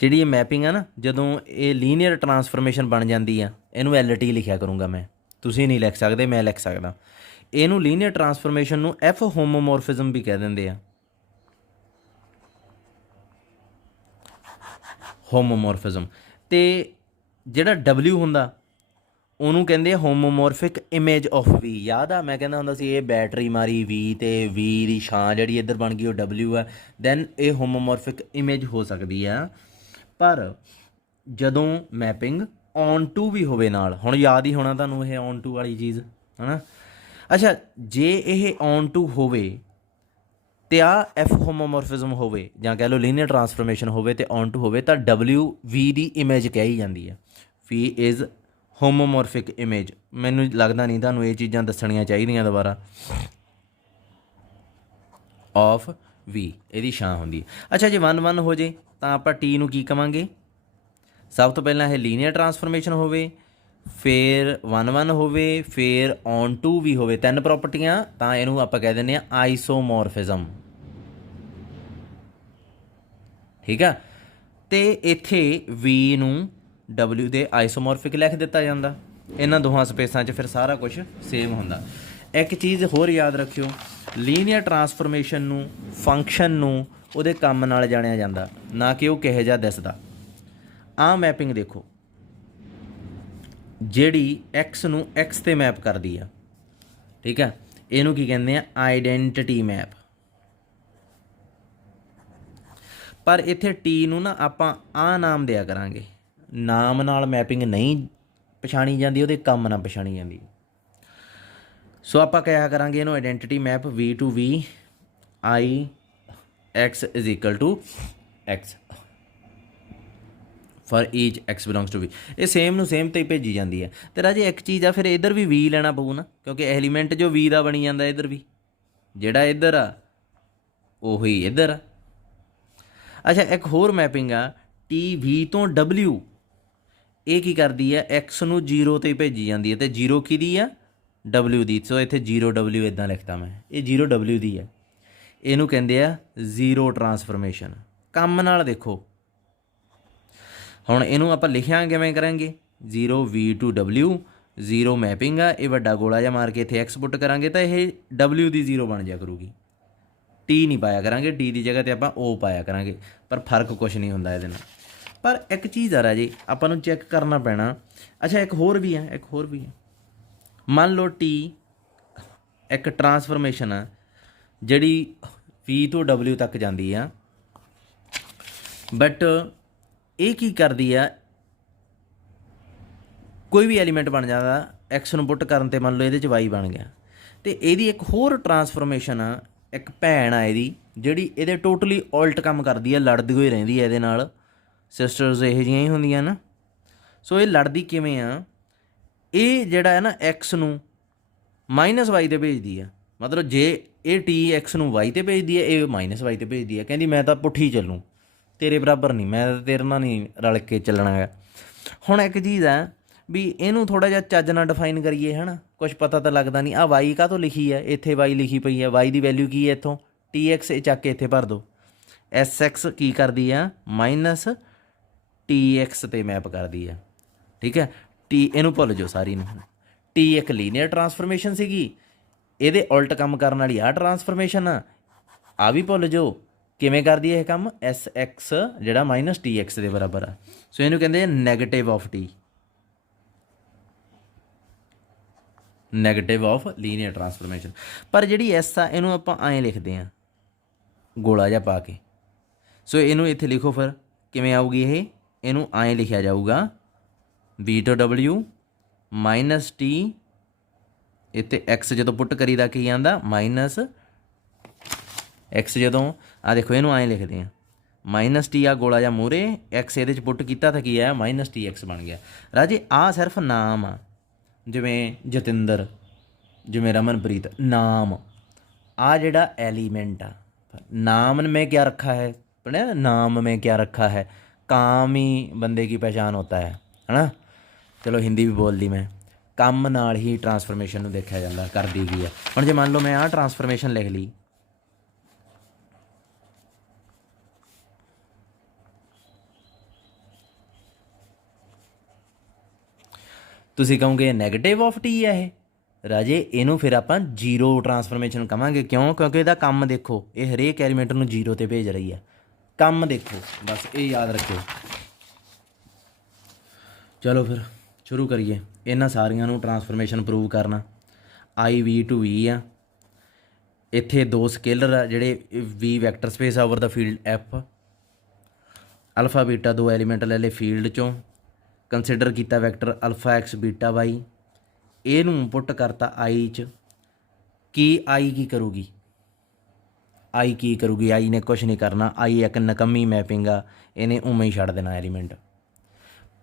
जिहड़ी ये मैपिंग है ना, जदों ये लीनियर ट्रांसफॉर्मेशन बन जाती है, इनू LT लिखिया करूँगा मैं, तुसीं नहीं लिख सकते, मैं लिख सकदा। इनू लीनियर ट्रांसफॉर्मेशन नूं F होमोमॉर्फिज्म भी कह दिंदे आ, होमोमॉर्फिज्म। ते जिहड़ा W हुंदा ਉਹਨੂੰ ਕਹਿੰਦੇ ਆ ਹੋਮੋਮੋਰਫਿਕ ਇਮੇਜ ਆਫ ਵੀ। ਯਾਦ ਆ ਮੈਂ ਕਹਿੰਦਾ ਹੁੰਦਾ ਸੀ ਇਹ ਬੈਟਰੀ ਮਾਰੀ ਵੀ, ਤੇ ਵੀ ਦੀ ਛਾਂ ਜਿਹੜੀ ਇੱਧਰ ਬਣ ਗਈ ਉਹ W ਆ, ਦੈਨ ਇਹ ਹੋਮੋਮੋਰਫਿਕ ਇਮੇਜ ਹੋ ਸਕਦੀ ਆ। ਪਰ ਜਦੋਂ ਮੈਪਿੰਗ ਔਨ ਟੂ ਵੀ ਹੋਵੇ ਨਾਲ, ਹੁਣ ਯਾਦ ਹੀ ਹੋਣਾ ਤੁਹਾਨੂੰ ਇਹ ਔਨ ਟੂ ਵਾਲੀ ਚੀਜ਼ ਹੈ ਨਾ। ਅੱਛਾ, ਜੇ ਇਹ ਔਨ ਟੂ ਹੋਵੇ ਤੇ ਆ F ਹੋਮੋਮੋਰਫਿਜ਼ਮ ਹੋਵੇ, ਜਾਂ ਕਹਿ ਲਓ ਲੀਨੀਅਰ ਟਰਾਂਸਫਰਮੇਸ਼ਨ ਹੋਵੇ ਤੇ ਔਨ ਟੂ ਹੋਵੇ, ਤਾਂ W V ਦੀ ਇਮੇਜ ਕਹੀ ਜਾਂਦੀ ਆ। V is homomorphic image. ਮੈਨੂੰ ਲੱਗਦਾ ਨਹੀਂ ਤੁਹਾਨੂੰ ਇਹ ਚੀਜ਼ਾਂ ਦੱਸਣੀਆਂ ਚਾਹੀਦੀਆਂ ਦੁਬਾਰਾ। ਆਫ V ਇਹਦੀ ਛਾਂ ਹੁੰਦੀ। ਅੱਛਾ, ਜੇ 1 1 ਹੋ ਜੇ ਤਾਂ ਆਪਾਂ T ਨੂੰ ਕੀ ਕਵਾਂਗੇ? ਸਭ ਤੋਂ ਪਹਿਲਾਂ ਇਹ ਲੀਨੀਅਰ ਟਰਾਂਸਫਰਮੇਸ਼ਨ ਹੋਵੇ, ਫਿਰ 1 1 ਹੋਵੇ, ਫਿਰ ਔਨ ਟੂ ਵੀ ਹੋਵੇ, 3 ਪ੍ਰੋਪਰਟੀਆਂ, ਤਾਂ ਇਹਨੂੰ ਆਪਾਂ ਕਹਿ ਦਿੰਦੇ ਹਾਂ ਆਈਸੋਮੋਰਫਿਜ਼ਮ, ਠੀਕ ਆ। ਅਤੇ ਇੱਥੇ V ਨੂੰ W ਦੇ ਆਈਸੋਮੋਰਫਿਕ ਲਿਖ ਦਿੱਤਾ ਜਾਂਦਾ। ਇਹਨਾਂ ਦੋਹਾਂ ਸਪੇਸਾਂ 'ਚ ਫਿਰ ਸਾਰਾ ਕੁਝ ਸੇਮ ਹੁੰਦਾ। ਇੱਕ ਚੀਜ਼ ਹੋਰ ਯਾਦ ਰੱਖਿਓ, ਲੀਨੀਅਰ ਟਰਾਂਸਫਰਮੇਸ਼ਨ ਨੂੰ, ਫੰਕਸ਼ਨ ਨੂੰ ਉਹਦੇ ਕੰਮ ਨਾਲ ਜਾਣਿਆ ਜਾਂਦਾ, ਨਾ ਕਿ ਉਹ ਕਿਹੋ ਜਿਹਾ ਦਿਸਦਾ। ਆਹ ਮੈਪਿੰਗ ਦੇਖੋ, ਜਿਹੜੀ x ਨੂੰ x 'ਤੇ ਮੈਪ ਕਰਦੀ ਆ, ਠੀਕ ਆ, ਇਹਨੂੰ ਕੀ ਕਹਿੰਦੇ ਆ? Identity map. ਪਰ ਇੱਥੇ T ਨੂੰ ਨਾ ਆਪਾਂ ਆਹ ਨਾਮ ਦਿਆ ਕਰਾਂਗੇ, ਨਾਮ ਨਾਲ ਮੈਪਿੰਗ ਨਹੀਂ ਪਛਾਣੀ ਜਾਂਦੀ, ਉਹਦੇ ਕੰਮ ਨਾਲ ਪਛਾਣੀ ਜਾਂਦੀ। ਸੋ ਆਪਾਂ ਕਿਹਾ ਕਰਾਂਗੇ ਇਹਨੂੰ identity map V to V I x is equal to x for each x belongs to V। ਇਹ ਸੇਮ ਨੂੰ ਸੇਮ ਤੇ ਹੀ ਭੇਜੀ ਜਾਂਦੀ ਹੈ। ਤੇ ਰਾਜੇ ਇੱਕ ਚੀਜ਼ ਆ, ਫਿਰ ਇੱਧਰ ਵੀ V ਲੈਣਾ ਪਊ ਨਾ, ਕਿਉਂਕਿ ਐਲੀਮੈਂਟ ਜੋ V ਦਾ ਬਣੀ ਜਾਂਦਾ ਇੱਧਰ ਵੀ, ਜਿਹੜਾ ਇੱਧਰ ਆ ਉਹੀ ਇੱਧਰ ਆ। ਅੱਛਾ, ਇੱਕ ਹੋਰ ਮੈਪਿੰਗ ਆ TV ਤੋਂ W, ਇਹ ਕੀ ਕਰਦੀ ਹੈ, x ਨੂੰ 0 ਤੇ ਭੇਜੀ ਜਾਂਦੀ ਹੈ, ਤੇ 0 ਕਿਹਦੀ ਆ, W ਦੀ। ਸੋ ਇੱਥੇ 0W ਇੱਦਾਂ ਲਿਖਤਾ ਮੈਂ, ਇਹ 0W ਦੀ ਹੈ। ਇਹਨੂੰ ਕਹਿੰਦੇ ਆ ਜ਼ੀਰੋ ਟਰਾਂਸਫਰਮੇਸ਼ਨ। ਕੰਮ ਨਾਲ ਦੇਖੋ, ਹੁਣ ਇਹਨੂੰ ਆਪਾਂ ਲਿਖਿਆ ਕਿਵੇਂ ਕਰਾਂਗੇ, 0V to W, 0 ਮੈਪਿੰਗ ਆ, ਇਹ ਵੱਡਾ ਗੋਲਾ ਜਿਹਾ ਮਾਰ ਕੇ ਇੱਥੇ x ਪੁੱਟ ਕਰਾਂਗੇ ਤਾਂ ਇਹ W ਦੀ 0 ਬਣ ਜਾ ਕਰੂਗੀ। T ਨਹੀਂ ਪਾਇਆ ਕਰਾਂਗੇ, T ਦੀ ਜਗ੍ਹਾ 'ਤੇ ਆਪਾਂ O ਪਾਇਆ ਕਰਾਂਗੇ, ਪਰ ਫਰਕ ਕੁਛ ਨਹੀਂ ਹੁੰਦਾ ਇਹਦੇ ਨਾਲ। ਪਰ ਇੱਕ ਚੀਜ਼ ਆ ਰਾਜੇ, ਆਪਾਂ ਨੂੰ ਚੈੱਕ ਕਰਨਾ ਪੈਣਾ। ਅੱਛਾ, ਇੱਕ ਹੋਰ ਵੀ ਹੈ, ਮੰਨ ਲਓ T ਇੱਕ ਟਰਾਂਸਫਰਮੇਸ਼ਨ ਆ ਜਿਹੜੀ V ਤੋਂ W ਤੱਕ ਜਾਂਦੀ ਆ, ਬਟ ਇਹ ਕੀ ਕਰਦੀ ਆ, ਕੋਈ ਵੀ ਐਲੀਮੈਂਟ ਬਣ ਜਾਂਦਾ, x ਨੂੰ ਪੁੱਟ ਕਰਨ 'ਤੇ ਮੰਨ ਲਓ ਇਹਦੇ 'ਚ y ਬਣ ਗਿਆ, ਅਤੇ ਇਹਦੀ ਇੱਕ ਹੋਰ ਟਰਾਂਸਫਰਮੇਸ਼ਨ ਆ, ਇੱਕ ਭੈਣ ਆ ਇਹਦੀ, ਜਿਹੜੀ ਇਹਦੇ ਟੋਟਲੀ ਉਲਟ ਕੰਮ ਕਰਦੀ ਆ, ਲੜਦੀ ਹੋਈ ਰਹਿੰਦੀ ਹੈ ਇਹਦੇ ਨਾਲ। ਸਿਸਟਰਸ ਇਹੋ ਜਿਹੀਆਂ ਹੀ ਹੁੰਦੀਆਂ ਨਾ। ਸੋ ਇਹ ਲੜਦੀ ਕਿਵੇਂ ਆ, ਇਹ ਜਿਹੜਾ ਹੈ ਨਾ x ਨੂੰ -y 'ਤੇ ਭੇਜਦੀ ਆ। ਮਤਲਬ ਜੇ ਇਹ T x ਨੂੰ y 'ਤੇ ਭੇਜਦੀ ਹੈ, ਇਹ -y 'ਤੇ ਭੇਜਦੀ ਹੈ। ਕਹਿੰਦੀ ਮੈਂ ਤਾਂ ਪੁੱਠੀ ਚੱਲੂੰ, ਤੇਰੇ ਬਰਾਬਰ ਨਹੀਂ, ਮੈਂ ਤਾਂ ਤੇਰੇ ਨਾਲ ਨਹੀਂ ਰਲ ਕੇ ਚੱਲਣਾ ਹੈਗਾ। ਹੁਣ ਇੱਕ ਚੀਜ਼ ਹੈ ਵੀ ਇਹਨੂੰ ਥੋੜ੍ਹਾ ਜਿਹਾ ਚੱਜ ਨਾਲ ਡਿਫਾਈਨ ਕਰੀਏ, ਹੈ ਨਾ, ਕੁਛ ਪਤਾ ਤਾਂ ਲੱਗਦਾ ਨਹੀਂ। ਆਹ y ਕਾਹਤੋਂ ਲਿਖੀ ਹੈ, ਇੱਥੇ y ਲਿਖੀ ਪਈ ਹੈ, y ਦੀ ਵੈਲਿਊ ਕੀ ਹੈ ਇੱਥੋਂ, Tx ਇਹ ਚੱਕ ਕੇ ਇੱਥੇ ਭਰ ਦਿਓ। Sx ਕੀ ਕਰਦੀ ਆ, -Tx 'ਤੇ ਮੈਪ ਕਰਦੀ ਆ, ਠੀਕ ਹੈ। T ਇਹਨੂੰ ਭੁੱਲ ਜਾਓ ਸਾਰੀ ਨੂੰ। T ਇੱਕ ਲੀਨੀਅਰ ਟਰਾਂਸਫਰਮੇਸ਼ਨ ਸੀਗੀ, ਇਹਦੇ ਉਲਟ ਕੰਮ ਕਰਨ ਵਾਲੀ ਆਹ ਟਰਾਂਸਫਰਮੇਸ਼ਨ ਆ ਵੀ ਭੁੱਲ ਜਾਓ। ਕਿਵੇਂ ਕਰਦੀ ਹੈ ਇਹ ਕੰਮ, Sx ਜਿਹੜਾ -Tx ਦੇ ਬਰਾਬਰ ਆ। ਸੋ ਇਹਨੂੰ ਕਹਿੰਦੇ negative of T, negative of linear transformation. ਪਰ ਜਿਹੜੀ S ਆ ਇਹਨੂੰ ਆਪਾਂ ਐਂ ਲਿਖਦੇ ਹਾਂ ਗੋਲਾ ਜਿਹਾ ਪਾ ਕੇ। ਸੋ ਇਹਨੂੰ ਇੱਥੇ ਲਿਖੋ, ਫਿਰ ਕਿਵੇਂ ਆਊਗੀ ਇਹ, ਇਹਨੂੰ ਐਂ ਲਿਖਿਆ ਜਾਊਗਾ V to W -T, ਇੱਥੇ x ਜਦੋਂ ਪੁੱਟ ਕਰੀਦਾ ਕੀ ਆਉਂਦਾ, -x ਜਦੋਂ ਆ ਦੇਖੋ ਇਹਨੂੰ ਐਂ ਲਿਖਦੇ ਹਾਂ -T ਆ ਗੋਲਾ ਜਿਹਾ ਮੂਹਰੇ, x ਇਹਦੇ 'ਚ ਪੁੱਟ ਕੀਤਾ ਤਾਂ ਕੀ ਆਇਆ, -Tx ਬਣ ਗਿਆ। ਰਾਜੇ ਆਹ ਸਿਰਫ ਨਾਮ ਆ, ਜਿਵੇਂ ਜਤਿੰਦਰ, ਜਿਵੇਂ ਰਮਨਪ੍ਰੀਤ, ਨਾਮ। ਆ ਜਿਹੜਾ ਐਲੀਮੈਂਟ ਆ, ਨਾਮ में क्या रखा है, पढ़ा नाम में क्या रखा है, काम ही बंदे की पहचान होता है ना। चलो हिंदी भी बोल दी मैं। ਕੰਮ ਨਾਲ ਹੀ ਟਰਾਂਸਫਰਮੇਸ਼ਨ ਨੂੰ ਦੇਖਿਆ ਜਾਂਦਾ, ਕਰਦੀ ਕੀ ਹੈ। ਹੁਣ ਜੇ ਮੰਨ ਲਓ ਮੈਂ ਆਹ ਟਰਾਂਸਫਰਮੇਸ਼ਨ ਲਿਖ ਲਈ, ਤੁਸੀਂ ਕਹੋਗੇ ਨੈਗੇਟਿਵ ਆਫ T ਹੈ ਇਹ। ਰਾਜੇ ਇਹਨੂੰ ਫਿਰ ਆਪਾਂ ਜ਼ੀਰੋ ਟਰਾਂਸਫਰਮੇਸ਼ਨ ਕਹਾਂਗੇ। ਕਿਉਂ, ਕਿਉਂਕਿ ਇਹਦਾ ਕੰਮ ਦੇਖੋ, ਇਹ ਹਰੇਕ ਐਲੀਮੈਂਟ ਨੂੰ 0 'ਤੇ ਭੇਜ ਰਹੀ ਹੈ। ਕੰਮ ਦੇਖੋ, ਬਸ ਇਹ ਯਾਦ ਰੱਖਿਓ। ਚਲੋ ਫਿਰ ਸ਼ੁਰੂ ਕਰੀਏ ਇਹਨਾਂ ਸਾਰੀਆਂ ਨੂੰ ਟਰਾਂਸਫਰਮੇਸ਼ਨ ਪ੍ਰੂਵ ਕਰਨਾ। IV to V ਆ, ਇੱਥੇ ਦੋ ਸਕੇਲਰ ਆ ਜਿਹੜੇ V ਵੈਕਟਰ ਸਪੇਸ ਆ ਓਵਰ ਦਾ ਫੀਲਡ F, ਅਲਫਾ ਬੀਟਾ ਦੋ ਐਲੀਮੈਂਟ ਲੈ ਲਏ ਫੀਲਡ 'ਚੋਂ, ਕੰਸੀਡਰ ਕੀਤਾ ਵੈਕਟਰ ਅਲਫਾ x ਬੀਟਾ y, ਇਹਨੂੰ ਪੁੱਟ ਕਰਤਾ I 'ਚ। ਕੀ I ਕੀ ਕਰੂਗੀ, I ਕੀ ਕਰੂਗੀ, I ਨੇ ਕੁਛ ਨਹੀਂ ਕਰਨਾ। I ਇੱਕ ਨਕੰਮੀ ਮੈਪਿੰਗ ਆ, ਇਹਨੇ ਉਵੇਂ ਹੀ ਛੱਡ ਦੇਣਾ ਐਲੀਮੈਂਟ।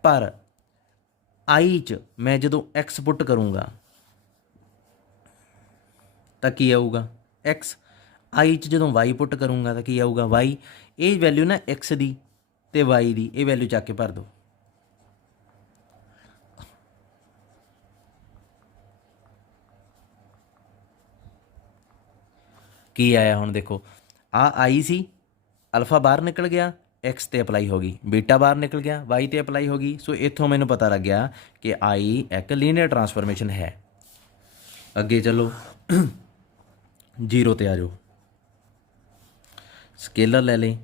ਪਰ I 'ਚ ਮੈਂ ਜਦੋਂ x ਪੁੱਟ ਕਰੂੰਗਾ ਤਾਂ ਕੀ ਆਊਗਾ, x। I 'ਚ ਜਦੋਂ y ਪੁੱਟ ਕਰੂੰਗਾ ਤਾਂ ਕੀ ਆਊਗਾ, y। ਇਹ ਵੈਲਿਊ ਨਾ x ਦੀ ਅਤੇ y ਦੀ, ਇਹ ਵੈਲਿਊ ਚੱਕ ਕੇ ਭਰ ਦਿਓ। ਕੀ ਆਇਆ ਹੁਣ ਦੇਖੋ, ਆ I ਸੀ, ਅਲਫਾ ਬਾਹਰ ਨਿਕਲ ਗਿਆ, x 'ਤੇ ਅਪਲਾਈ ਹੋ ਗਈ, ਬੀਟਾ ਬਾਹਰ ਨਿਕਲ ਗਿਆ, y 'ਤੇ ਅਪਲਾਈ ਹੋ ਗਈ। ਸੋ ਇੱਥੋਂ ਮੈਨੂੰ ਪਤਾ ਲੱਗਿਆ ਕਿ I ਇੱਕ ਲੀਨੀਅਰ ਟਰਾਂਸਫਰਮੇਸ਼ਨ ਹੈ। ਅੱਗੇ ਚਲੋ 0 'ਤੇ ਆ ਜਾਓ, ਸਕੇਲਰ ਲੈ ਲਈ,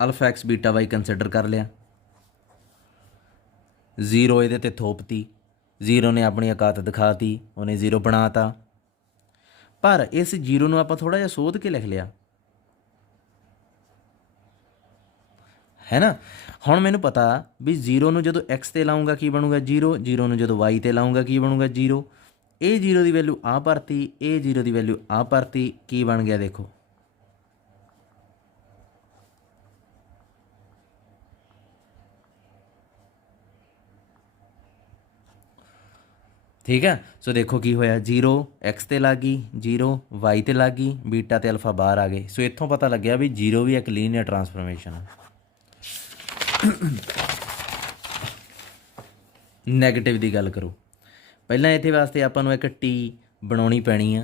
ਅਲਫਾ x ਬੀਟਾ y ਕੰਸੀਡਰ ਕਰ ਲਿਆ, 0 ਇਹਦੇ 'ਤੇ ਥੋਪਤੀ, 0 ਨੇ ਆਪਣੀ ਔਕਾਤ ਦਿਖਾਤੀ, ਉਹਨੇ 0 ਬਣਾਤਾ। ਪਰ ਇਸ 0 ਨੂੰ ਆਪਾਂ ਥੋੜ੍ਹਾ ਜਿਹਾ ਸੋਧ ਕੇ ਲਿਖ ਲਿਆ, ਹੈ ਨਾ। ਹੁਣ ਮੈਨੂੰ ਪਤਾ ਵੀ 0 ਨੂੰ ਜਦੋਂ x ਤੇ ਲਾਉਂਗਾ ਕੀ ਬਣੂਗਾ 0, 0 ਨੂੰ ਜਦੋਂ y ਤੇ ਲਾਉਂਗਾ ਕੀ ਬਣੂਗਾ 0। ਇਹ 0 ਦੀ ਵੈਲਿਊ ਆ ਭਰਤੀ, ਇਹ 0 ਦੀ ਵੈਲਿਊ ਆ ਭਰਤੀ, ਕੀ ਬਣ ਗਿਆ ਦੇਖੋ। ठीक है, सो देखो की होया 0 x ते लग गई, 0 y ते लग गई, बीटा ते अल्फा बाहर आ गए। सो इत्थों पता लग गया भी 0 भी एक लीनियर ट्रांसफॉर्मेशन है। नैगेटिव की गल करो, पहला इत्थे वास्ते आपां नूं एक टी बनाउणी पैनी आ,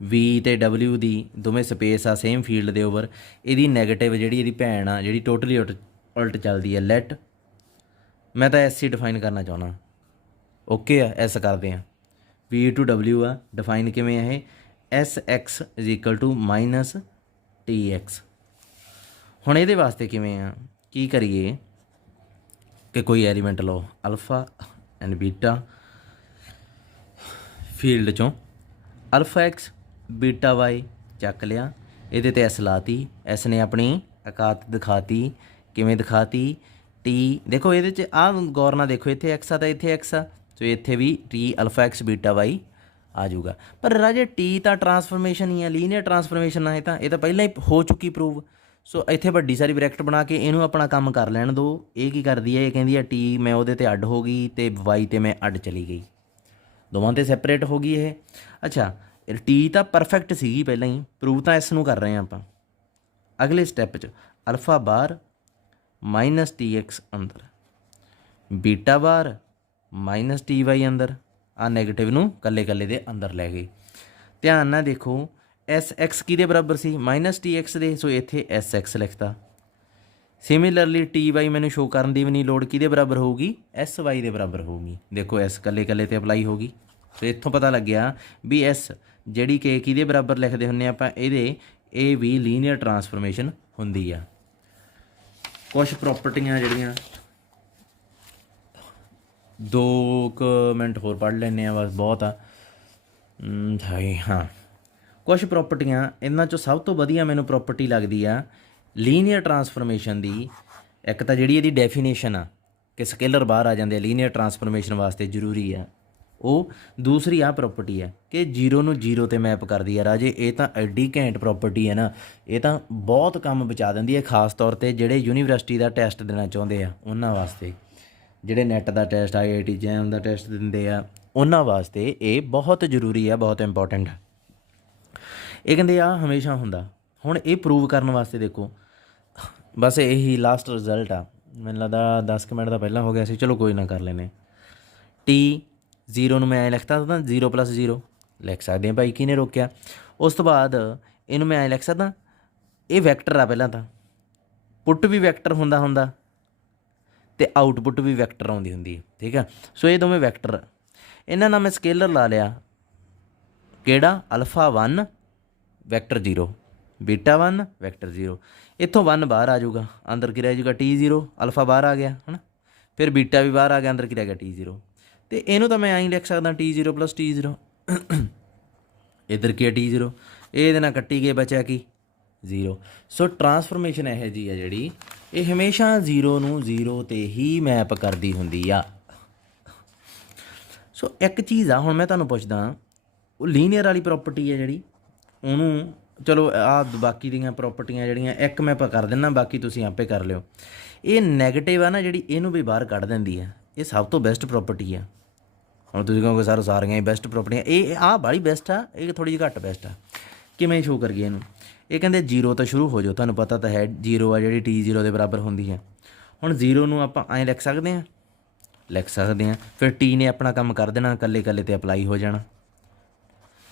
वी ते डबल्यू दी दोवें स्पेस आ सेम फील्ड दे ओवर, इहदी नैगेटिव जिहड़ी इहदी भैन आ जिहड़ी टोटली उल्ट चलदी है लैट, मैं तो एस ही डिफाइन करना चाहुंदा। ओके आ एस करते हैं, वी टू डबल्यू आ डिफाइन किवें है S x is equal to minus T x. हुण इहदे वास्ते किवें आ की करिए कि कोई एलीमेंट लो अल्फा एंड बीटा, फील्ड चों अल्फा एक्स बीटा वाई चक लिया, इहदे ते एस लाती, एस ने अपनी औकात दिखाती, किवें दिखाती टी। देखो ये आ गौर ना देखो, इत्थे एक्स आ तो इत्थे एक्स आ, सो इत्थे भी T alpha x beta y आ जाऊगा। पर राजे टी तो ट्रांसफॉर्मेशन ही है, लीनियर ट्रांसफॉर्मेशन है, ये तो पहले ही हो चुकी प्रूव। सो इत्थे वड्डी सारी ब्रैकेट बना के इनू अपना काम कर लैण दो। ये की करदी है, ये कहंदी है टी मैं उहदे ते अड हो गई तो वाई ते मैं अड चली गई, दोवां ते सैपरेट हो गई ये। अच्छा टी तो परफेक्ट सीगी पहले ही, प्रूव तो इस नूं कर रहे हैं आपां। अगले स्टैप च alpha bar minus T x अंदर, बीटा बार माइनस टी वाई अंदर, आ नैगेटिव नूं कल्ले कल्ले दे अंदर लै गए। ध्यान ना देखो एस एक्स किहदे बराबर सी माइनस टी एक्स दे, सो इत्थे एस एक्स लिखता। सिमिलरली टी वाई मैनूं शो करन दी भी नहीं लोड़, किहदे बराबर होगी एस वाई दे बराबर होगी। देखो एस कल्ले कल्ले ते अप्लाई होगी। सो इत्थों पता लग गया भी एस जिहड़ी कि किहदे बराबर लिखदे हुंदे आपां, इहदे ये भी लीनियर ट्रांसफॉर्मेशन हुंदी आ। कुछ प्रॉपर्टियां जिहड़ियां 2 मिनट होर पढ़ लेने आ बस बहुत आ। हाँ कुछ प्रॉपर्टियां इन्हां चों सब तो वधिया मैनूं प्रॉपर्टी लगदी आ लीनियर ट्रांसफॉर्मेशन दी। एक तो जिहड़ी इहदी डेफिनेशन आ कि स्केलर बाहर आ जांदे लीनियर ट्रांसफॉर्मेशन वास्ते जरूरी आ, ਉਹ दूसरी आ प्रॉपर्टी है कि 0 ਨੂੰ 0 ਤੇ मैप करदी है। राजे ये तो एडी घैंट प्रॉपर्टी है ना, ये तो बहुत काम बचा दिंदी है, खास तौर पर ਜਿਹੜੇ यूनीवर्सिटी का टैसट देना चाਹੁੰਦੇ ਆ ਉਹਨਾਂ ਵਾਸਤੇ, ਜਿਹੜੇ ਨੈਟ ਦਾ ਟੈਸਟ IIT ਜੈਮ ਦਾ ਟੈਸਟ ਦਿੰਦੇ ਆ ਉਹਨਾਂ ਵਾਸਤੇ ਇਹ ਬਹੁਤ ਜ਼ਰੂਰੀ ਆ, ਬਹੁਤ ਇੰਪੋਰਟੈਂਟ। ਇਹ ਕਹਿੰਦੇ ਆ ਹਮੇਸ਼ਾ ਹੁੰਦਾ। ਹੁਣ ਇਹ ਪ੍ਰੂਵ ਕਰਨ ਵਾਸਤੇ ਦੇਖੋ ਬਸ ਇਹੀ ਲਾਸਟ ਰਿਜ਼ਲਟ ਆ, ਮੈਨੂੰ ਲੱਗਦਾ 10 ਮਿੰਟ ਦਾ ਪਹਿਲਾਂ ਹੋ ਗਿਆ ਸੀ, ਚਲੋ ਕੋਈ ਨਾ ਕਰ ਲੈਨੇ। ਟੀ 0 ਨੂੰ ਮੈਂ ਐਂ ਲਿਖਤਾ ਤਾਂ 0 + 0 ਲਿਖ ਸਕਦੇ ਹਾਂ ਭਾਈ, ਕਿਹਨੇ ਰੋਕਿਆ। ਉਸ ਤੋਂ ਬਾਅਦ ਇਹਨੂੰ ਮੈਂ ਐਂ ਲਿਖ ਸਕਦਾ, ਇਹ ਵੈਕਟਰ ਆ, ਪਹਿਲਾਂ ਤਾਂ ਪੁੱਟ ਵੀ ਵੈਕਟਰ ਹੁੰਦਾ ਤੇ ਆਊਟਪੁੱਟ ਵੀ ਵੈਕਟਰ ਆਉਂਦੀ ਹੁੰਦੀ ਹੈ, ਠੀਕ ਆ। ਸੋ ਇਹ ਦੋਵੇਂ ਵੈਕਟਰ, ਇਹਨਾਂ ਨਾਲ ਮੈਂ ਸਕੇਲਰ ਲਾ ਲਿਆ, ਕਿਹੜਾ ਅਲਫਾ 1 ਵੈਕਟਰ 0 बीटा 1 ਵੈਕਟਰ 0, ਇੱਥੋਂ 1 ਬਾਹਰ ਆ ਜਾਊਗਾ, ਅੰਦਰ ਕੀ ਰਹਿ ਜਾਊਗਾ T0, ਅਲਫਾ ਬਾਹਰ ਆ ਗਿਆ ਹੈ ਨਾ, ਫਿਰ ਬੀਟਾ ਵੀ ਬਾਹਰ ਆ ਗਿਆ, ਅੰਦਰ ਕੀ ਰਹਿ ਗਿਆ T0। ਤੇ ਇਹਨੂੰ ਤਾਂ ਮੈਂ ਐਂ ਲਿਖ ਸਕਦਾ T0 + T0, ਇੱਧਰ ਕੀ ਹੈ T0, ਇਹਦੇ ਨਾਲ ਕੱਟੀ ਗਏ ਬਚਿਆ ਕੀ 0। ਸੋ ਟਰਾਂਸਫਰਮੇਸ਼ਨ ਇਹੋ ਜਿਹੀ ਆ ਜਿਹੜੀ ਇਹ ਹਮੇਸ਼ਾ 0 ਨੂੰ 0 ਤੇ ਹੀ ਮੈਪ ਕਰਦੀ ਹੁੰਦੀ ਆ। ਸੋ ਇੱਕ ਚੀਜ਼ ਆ, ਹੁਣ ਮੈਂ ਤੁਹਾਨੂੰ ਪੁੱਛਦਾ, ਉਹ ਲੀਨੀਅਰ ਵਾਲੀ ਪ੍ਰੋਪਰਟੀ ਹੈ ਜਿਹੜੀ, ਉਹਨੂੰ ਚਲੋ ਆ ਬਾਕੀ ਦੀਆਂ ਪ੍ਰੋਪਰਟੀਆਂ ਜਿਹੜੀਆਂ ਇੱਕ ਮੈਂ ਕਰ ਦਿੰਦਾ, ਬਾਕੀ ਤੁਸੀਂ ਆਪੇ ਕਰ ਲਿਓ। ਇਹ ਨੈਗੇਟਿਵ ਆ ਨਾ ਜਿਹੜੀ, ਇਹਨੂੰ ਵੀ ਬਾਹਰ ਕੱਢ ਦਿੰਦੀ ਆ, ਇਹ ਸਭ ਤੋਂ ਬੈਸਟ ਪ੍ਰੋਪਰਟੀ ਆ। ਹੁਣ ਤੁਸੀਂ ਕਹੋਗੇ ਸਰ ਸਾਰੀਆਂ ਹੀ ਬੈਸਟ ਪ੍ਰੋਪਰਟੀਆਂ, ਇਹ ਆਹ ਬਾਹਲੀ ਬੈਸਟ ਆ, ਇਹ ਥੋੜ੍ਹੀ ਜਿਹੀ ਘੱਟ ਬੈਸਟ ਆ। ਕਿਵੇਂ ਸ਼ੋ ਕਰੀਏ ਇਹਨੂੰ, ਇਹ ਕਹਿੰਦੇ 0 ਤੋਂ ਸ਼ੁਰੂ ਹੋ ਜਾਓ, ਤੁਹਾਨੂੰ ਪਤਾ ਤਾਂ ਹੈ 0 ਆ ਜਿਹੜੀ T0 ਦੇ ਬਰਾਬਰ ਹੁੰਦੀ ਹੈ। ਹੁਣ 0 ਨੂੰ ਆਪਾਂ ਐਂ ਲਿਖ ਸਕਦੇ ਹਾਂ, ਫਿਰ T ਨੇ ਆਪਣਾ ਕੰਮ ਕਰ ਦੇਣਾ, ਇਕੱਲੇ ਇਕੱਲੇ 'ਤੇ ਅਪਲਾਈ ਹੋ ਜਾਣਾ,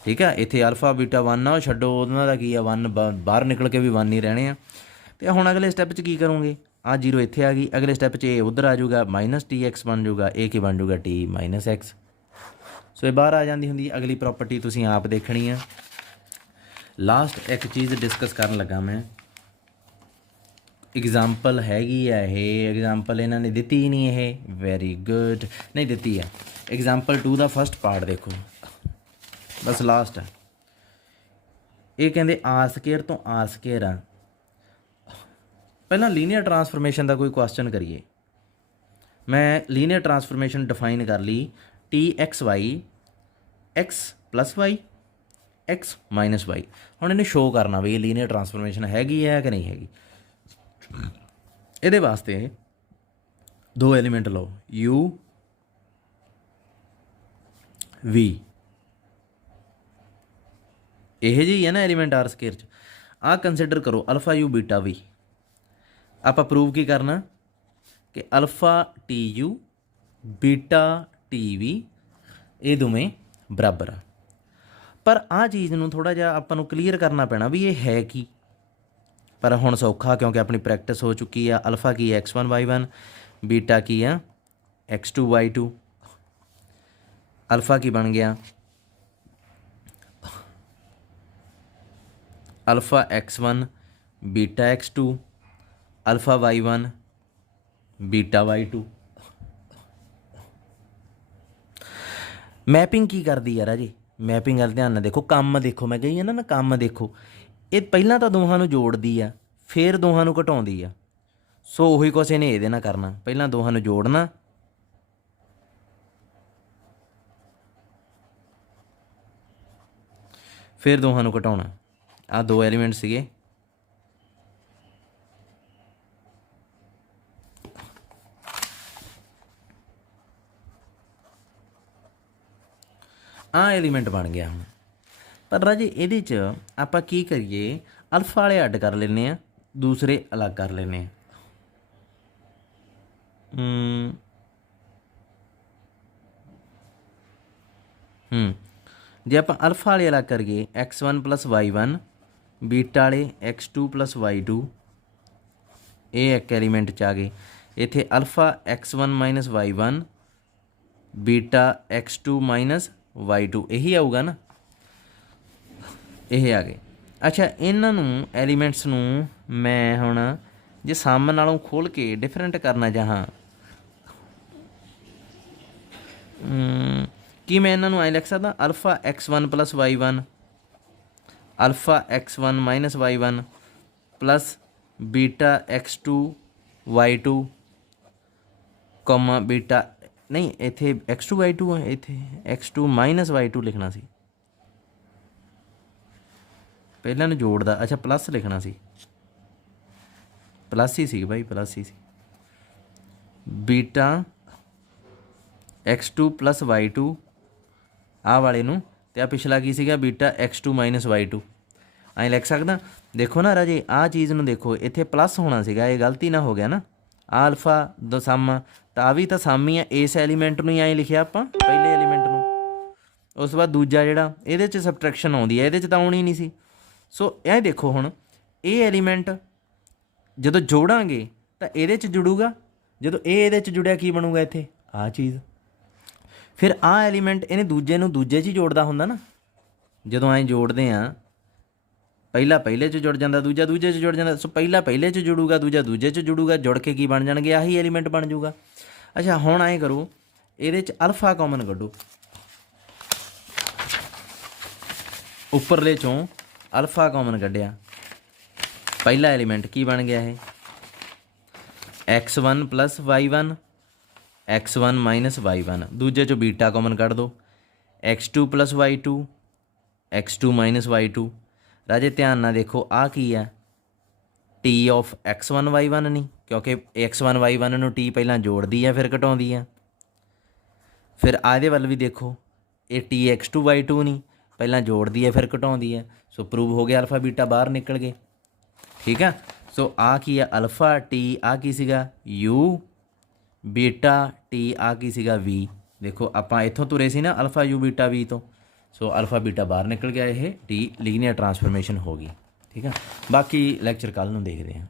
ਠੀਕ ਆ। ਇੱਥੇ ਅਲਫਾ ਬੀਟਾ 1 ਆ, ਉਹ ਛੱਡੋ, ਉਹਨਾਂ ਦਾ ਕੀ ਆ 1 ਬਾਹਰ ਨਿਕਲ ਕੇ ਵੀ 1 ਹੀ ਰਹਿਣੇ ਆ। ਅਤੇ ਹੁਣ ਅਗਲੇ ਸਟੈਪ 'ਚ ਕੀ ਕਰੋਗੇ, ਆਹ 0 ਇੱਥੇ ਆ ਗਈ, ਅਗਲੇ ਸਟੈਪ 'ਚ ਇਹ ਉੱਧਰ ਆ ਜਾਊਗਾ, -TX ਬਣ ਜਾਊਗਾ, ਇਹ ਕੀ ਬਣ ਜਾਊਗਾ T - X। ਸੋ ਇਹ ਬਾਹਰ ਆ ਜਾਂਦੀ ਹੁੰਦੀ। ਅਗਲੀ ਪ੍ਰੋਪਰਟੀ ਤੁਸੀਂ ਆਪ ਦੇਖਣੀ ਆ। ਲਾਸਟ ਇੱਕ ਚੀਜ਼ ਡਿਸਕਸ ਕਰਨ ਲੱਗਾ ਮੈਂ, एग्जाम्पल हैगी है ये, एग्जाम्पल इन्होंने दी ही नहीं, ये वेरी गुड नहीं दी है। एग्जाम्पल 2 का फस्ट पार्ट देखो, बस लास्ट है। ये कहते R² तो R² आ, ਪਹਿਲਾਂ ਲੀਨੀਅਰ ਟਰਾਂਸਫਰਮੇਸ਼ਨ ਦਾ ਕੋਈ ਕੁਐਸਚਨ ਕਰੀਏ। ਮੈਂ ਲੀਨੀਅਰ ਟਰਾਂਸਫਰਮੇਸ਼ਨ ਡਿਫਾਈਨ ਕਰ ਲਈ T x y x plus y x minus y. ਹੁਣ ਇਹਨੂੰ ਸ਼ੋਅ ਕਰਨਾ ਵੀ ਇਹ ਲੀਨੀਅਰ ਟਰਾਂਸਫਰਮੇਸ਼ਨ ਹੈਗੀ ਹੈ ਕਿ ਨਹੀਂ ਹੈਗੀ। ਇਹਦੇ ਵਾਸਤੇ ਦੋ ਐਲੀਮੈਂਟ ਲਓ ਯੂ ਵੀ, ਇਹ ਜਿਹੀ ਹੈ ਨਾ ਐਲੀਮੈਂਟ ਆਰ ਸਕੇਅਰ 'ਚ। ਆਹ ਕੰਸੀਡਰ ਕਰੋ ਅਲਫਾ ਯੂ ਬੀਟਾ ਵੀ। ਆਪਾਂ ਪ੍ਰੂਵ ਕੀ ਕਰਨਾ ਕਿ ਅਲਫਾ ਟੀ ਯੂ ਬੀਟਾ ਟੀ ਵੀ ਇਹ ਦੋਵੇਂ ਬਰਾਬਰ ਆ। ਪਰ ਆਹ ਚੀਜ਼ ਨੂੰ ਥੋੜ੍ਹਾ ਜਿਹਾ ਆਪਾਂ ਨੂੰ ਕਲੀਅਰ ਕਰਨਾ ਪੈਣਾ ਵੀ ਇਹ ਹੈ ਕੀ। ਪਰ ਹੁਣ ਸੌਖਾ ਕਿਉਂਕਿ ਆਪਣੀ ਪ੍ਰੈਕਟਿਸ ਹੋ ਚੁੱਕੀ ਆ। ਅਲਫਾ ਕੀ ਹੈ x1y1, ਬੀਟਾ ਕੀ ਆ x2y2। ਅਲਫਾ ਕੀ ਬਣ ਗਿਆ ਅਲਫਾ x1 ਬੀਟਾ x2 ਅਲਫਾ y1 ਬੀਟਾ y2। ਮੈਪਿੰਗ ਕੀ ਕਰਦੀ ਯਾਰ ਜੀ, ਮੈਪਿੰਗ ਵੱਲ ਧਿਆਨ ਨਾਲ ਦੇਖੋ। ਕੰਮ ਦੇਖੋ, ਮੈਂ ਕਹੀ ਨਾ ਕੰਮ ਦੇਖੋ। ਇਹ ਪਹਿਲਾਂ ਤਾਂ ਦੋਹਾਂ ਨੂੰ ਜੋੜਦੀ ਆ, ਫਿਰ ਦੋਹਾਂ ਨੂੰ ਘਟਾਉਂਦੀ ਆ। ਸੋ ਉਹੀ ਕੁਛ ਇਹਨੇ ਇਹਦੇ ਨਾਲ ਕਰਨਾ, ਪਹਿਲਾਂ ਦੋਹਾਂ ਨੂੰ ਜੋੜਨਾ ਫਿਰ ਦੋਹਾਂ ਨੂੰ ਘਟਾਉਣਾ। ਆਹ ਦੋ ਐਲੀਮੈਂਟ ਸੀਗੇ। ਆਹ ਐਲੀਮੈਂਟ ਬਣ ਗਿਆ ਹੁਣ। ਪਰ ਰਾਜੇ ਇਹਦੇ 'ਚ ਆਪਾਂ ਕੀ ਕਰੀਏ, ਅਲਫਾ ਵਾਲੇ ਅੱਡ ਕਰ ਲੈਂਦੇ ਹਾਂ, ਦੂਸਰੇ ਅਲੱਗ ਕਰ ਲੈਂਦੇ ਹਾਂ। ਜੇ ਆਪਾਂ ਅਲਫਾ ਵਾਲੇ ਅਲੱਗ ਕਰੀਏ x1 ਪਲੱਸ y1 ਬੀਟਾ ਵਾਲੇ x2 ਪਲੱਸ y2, ਇਹ ਇੱਕ ਐਲੀਮੈਂਟ 'ਚ ਆ ਗਏ। ਇੱਥੇ ਅਲਫਾ x1 ਮਾਈਨਸ y1 ਬੀਟਾ x2 ਮਾਈਨਸ y2 ਇਹੀ ਆਊਗਾ ਨਾ, ਇਹ ਆ ਗਏ। ਅੱਛਾ, ਇਹਨਾਂ ਨੂੰ ਐਲੀਮੈਂਟਸ ਨੂੰ ਮੈਂ ਹੁਣ ਜੇ ਸਮ ਨਾਲੋਂ ਖੋਲ੍ਹ ਕੇ ਡਿਫਰੈਂਟ ਕਰਨਾ ਚਾਹਾਂ, ਕੀ ਮੈਂ ਇਹਨਾਂ ਨੂੰ ਐਂ ਲਿਖ ਸਕਦਾ alpha x1 plus y1 alpha x1 minus y1 plus beta x2 y2 comma beta, ਨਹੀਂ ਇੱਥੇ x2 y2 ਹੈ, ਇੱਥੇ x2 ਮਾਈਨਸ y2 ਲਿਖਣਾ ਸੀ। ਪਹਿਲਾਂ ਨੂੰ ਜੋੜਦਾ, ਅੱਛਾ ਪਲੱਸ ਲਿਖਣਾ ਸੀ, ਪਲੱਸ ਹੀ ਸੀ ਬਾਈ, ਪਲੱਸ ਹੀ ਸੀ। ਬੀਟਾ x2 ਪਲੱਸ y2 ਆਹ ਵਾਲੇ ਨੂੰ, ਅਤੇ ਆਹ ਪਿਛਲਾ ਕੀ ਸੀਗਾ ਬੀਟਾ x2 ਮਾਈਨਸ y2। ਐਂ ਲਿਖ ਸਕਦਾ। ਦੇਖੋ ਨਾ ਰਾਜੇ ਆਹ ਚੀਜ਼ ਨੂੰ ਦੇਖੋ, ਇੱਥੇ ਪਲੱਸ ਹੋਣਾ ਸੀਗਾ, ਇਹ ਗਲਤੀ ਨਾ ਹੋ ਗਿਆ ਨਾ। ਆਹ ਅਲਫਾ ਦੋ ਸਮ ਤਾਂ ਆ ਵੀ ਤਾਂ ਸਮ ਹੀ ਆ। ਇਸ ਐਲੀਮੈਂਟ ਨੂੰ ਹੀ ਐਂ ਲਿਖਿਆ ਆਪਾਂ ਪਹਿਲੇ ਐਲੀਮੈਂਟ ਨੂੰ, ਉਸ ਤੋਂ ਬਾਅਦ ਦੂਜਾ ਜਿਹੜਾ ਇਹਦੇ 'ਚ ਸਬਟਰੈਕਸ਼ਨ ਆਉਂਦੀ ਹੈ, ਇਹਦੇ 'ਚ ਤਾਂ ਆਉਣੀ ਨਹੀਂ ਸੀ। ਸੋ ਇਹ ਦੇਖੋ ਹੁਣ ਇਹ ਐਲੀਮੈਂਟ ਜਦੋਂ ਜੋੜਾਂਗੇ ਤਾਂ ਇਹਦੇ 'ਚ ਜੁੜੂਗਾ, ਜਦੋਂ ਇਹ ਇਹਦੇ 'ਚ ਜੁੜਿਆ ਕੀ ਬਣੂਗਾ ਇੱਥੇ ਆਹ ਚੀਜ਼। ਫਿਰ ਆਹ ਐਲੀਮੈਂਟ ਇਹਨੇ ਦੂਜੇ ਨੂੰ ਦੂਜੇ 'ਚ ਹੀ ਜੋੜਦਾ ਹੁੰਦਾ ਨਾ। ਜਦੋਂ ਐਂ ਜੋੜਦੇ ਹਾਂ ਪਹਿਲਾ ਪਹਿਲੇ 'ਚ ਜੁੜ ਜਾਂਦਾ, ਦੂਜਾ ਦੂਜੇ 'ਚ ਜੁੜ ਜਾਂਦਾ। ਸੋ ਪਹਿਲਾ ਪਹਿਲੇ 'ਚ ਜੁੜੂਗਾ, ਦੂਜਾ ਦੂਜੇ 'ਚ ਜੁੜੂਗਾ, ਜੁੜ ਕੇ ਕੀ ਬਣ ਜਾਣਗੇ ਆਹੀ ਐਲੀਮੈਂਟ ਬਣ ਜਾਊਗਾ। ਅੱਛਾ ਹੁਣ ਐਂ ਕਰੋ, ਇਹਦੇ 'ਚ ਅਲਫਾ ਕਾਮਨ ਕੱਢੋ, ਉੱਪਰਲੇ 'ਚੋਂ ਅਲਫਾ ਕਾਮਨ ਕੱਢਿਆ, ਪਹਿਲਾ ਐਲੀਮੈਂਟ ਕੀ ਬਣ ਗਿਆ ਇਹ x1 plus y1 x1 minus y1। ਦੂਜੇ 'ਚੋਂ ਬੀਟਾ ਕਾਮਨ ਕੱਢ ਦਿਓ, x2 plus y2 x2 minus y2। ਰਾਜੇ ਧਿਆਨ ਨਾਲ ਦੇਖੋ ਆਹ ਕੀ ਹੈ ਟੀ ਆਫ x1 y1 ਨਹੀਂ, ਕਿਉਂਕਿ x1 y1 ਨੂੰ ਟੀ ਪਹਿਲਾਂ ਜੋੜਦੀ ਹੈ ਫਿਰ ਘਟਾਉਂਦੀ ਹੈ। ਫਿਰ ਇਹਦੇ ਵੱਲ ਵੀ ਦੇਖੋ, ਇਹ ਟੀ x2 y2 ਨਹੀਂ, ਪਹਿਲਾਂ ਜੋੜਦੀ ਹੈ ਫਿਰ ਘਟਾਉਂਦੀ ਹੈ। ਸੋ ਪ੍ਰੂਵ ਹੋ ਗਿਆ ਅਲਫਾ ਬੀਟਾ ਬਾਹਰ ਨਿਕਲ ਗਏ। ਠੀਕ ਆ। ਸੋ ਆਹ ਕੀ ਹੈ ਅਲਫਾ ਟੀ, ਆਹ ਕੀ ਸੀਗਾ ਯੂ ਬੀਟਾ ਟੀ, ਆਹ ਕੀ ਸੀਗਾ ਵੀ। ਦੇਖੋ ਆਪਾਂ ਇੱਥੋਂ ਤੁਰੇ ਸੀ ਨਾ ਅਲਫਾ ਯੂ ਬੀਟਾ ਵੀ ਤੋਂ। ਸੋ ਅਲਫਾ ਬੀਟਾ ਬਾਹਰ ਨਿਕਲ ਗਿਆ, ਇਹ ਟੀ ਲੀਨੀਅਰ ਟਰਾਂਸਫਰਮੇਸ਼ਨ ਹੋ ਗਈ। ਠੀਕ ਆ। ਬਾਕੀ ਲੈਕਚਰ ਕੱਲ੍ਹ ਨੂੰ ਦੇਖਦੇ ਹਾਂ।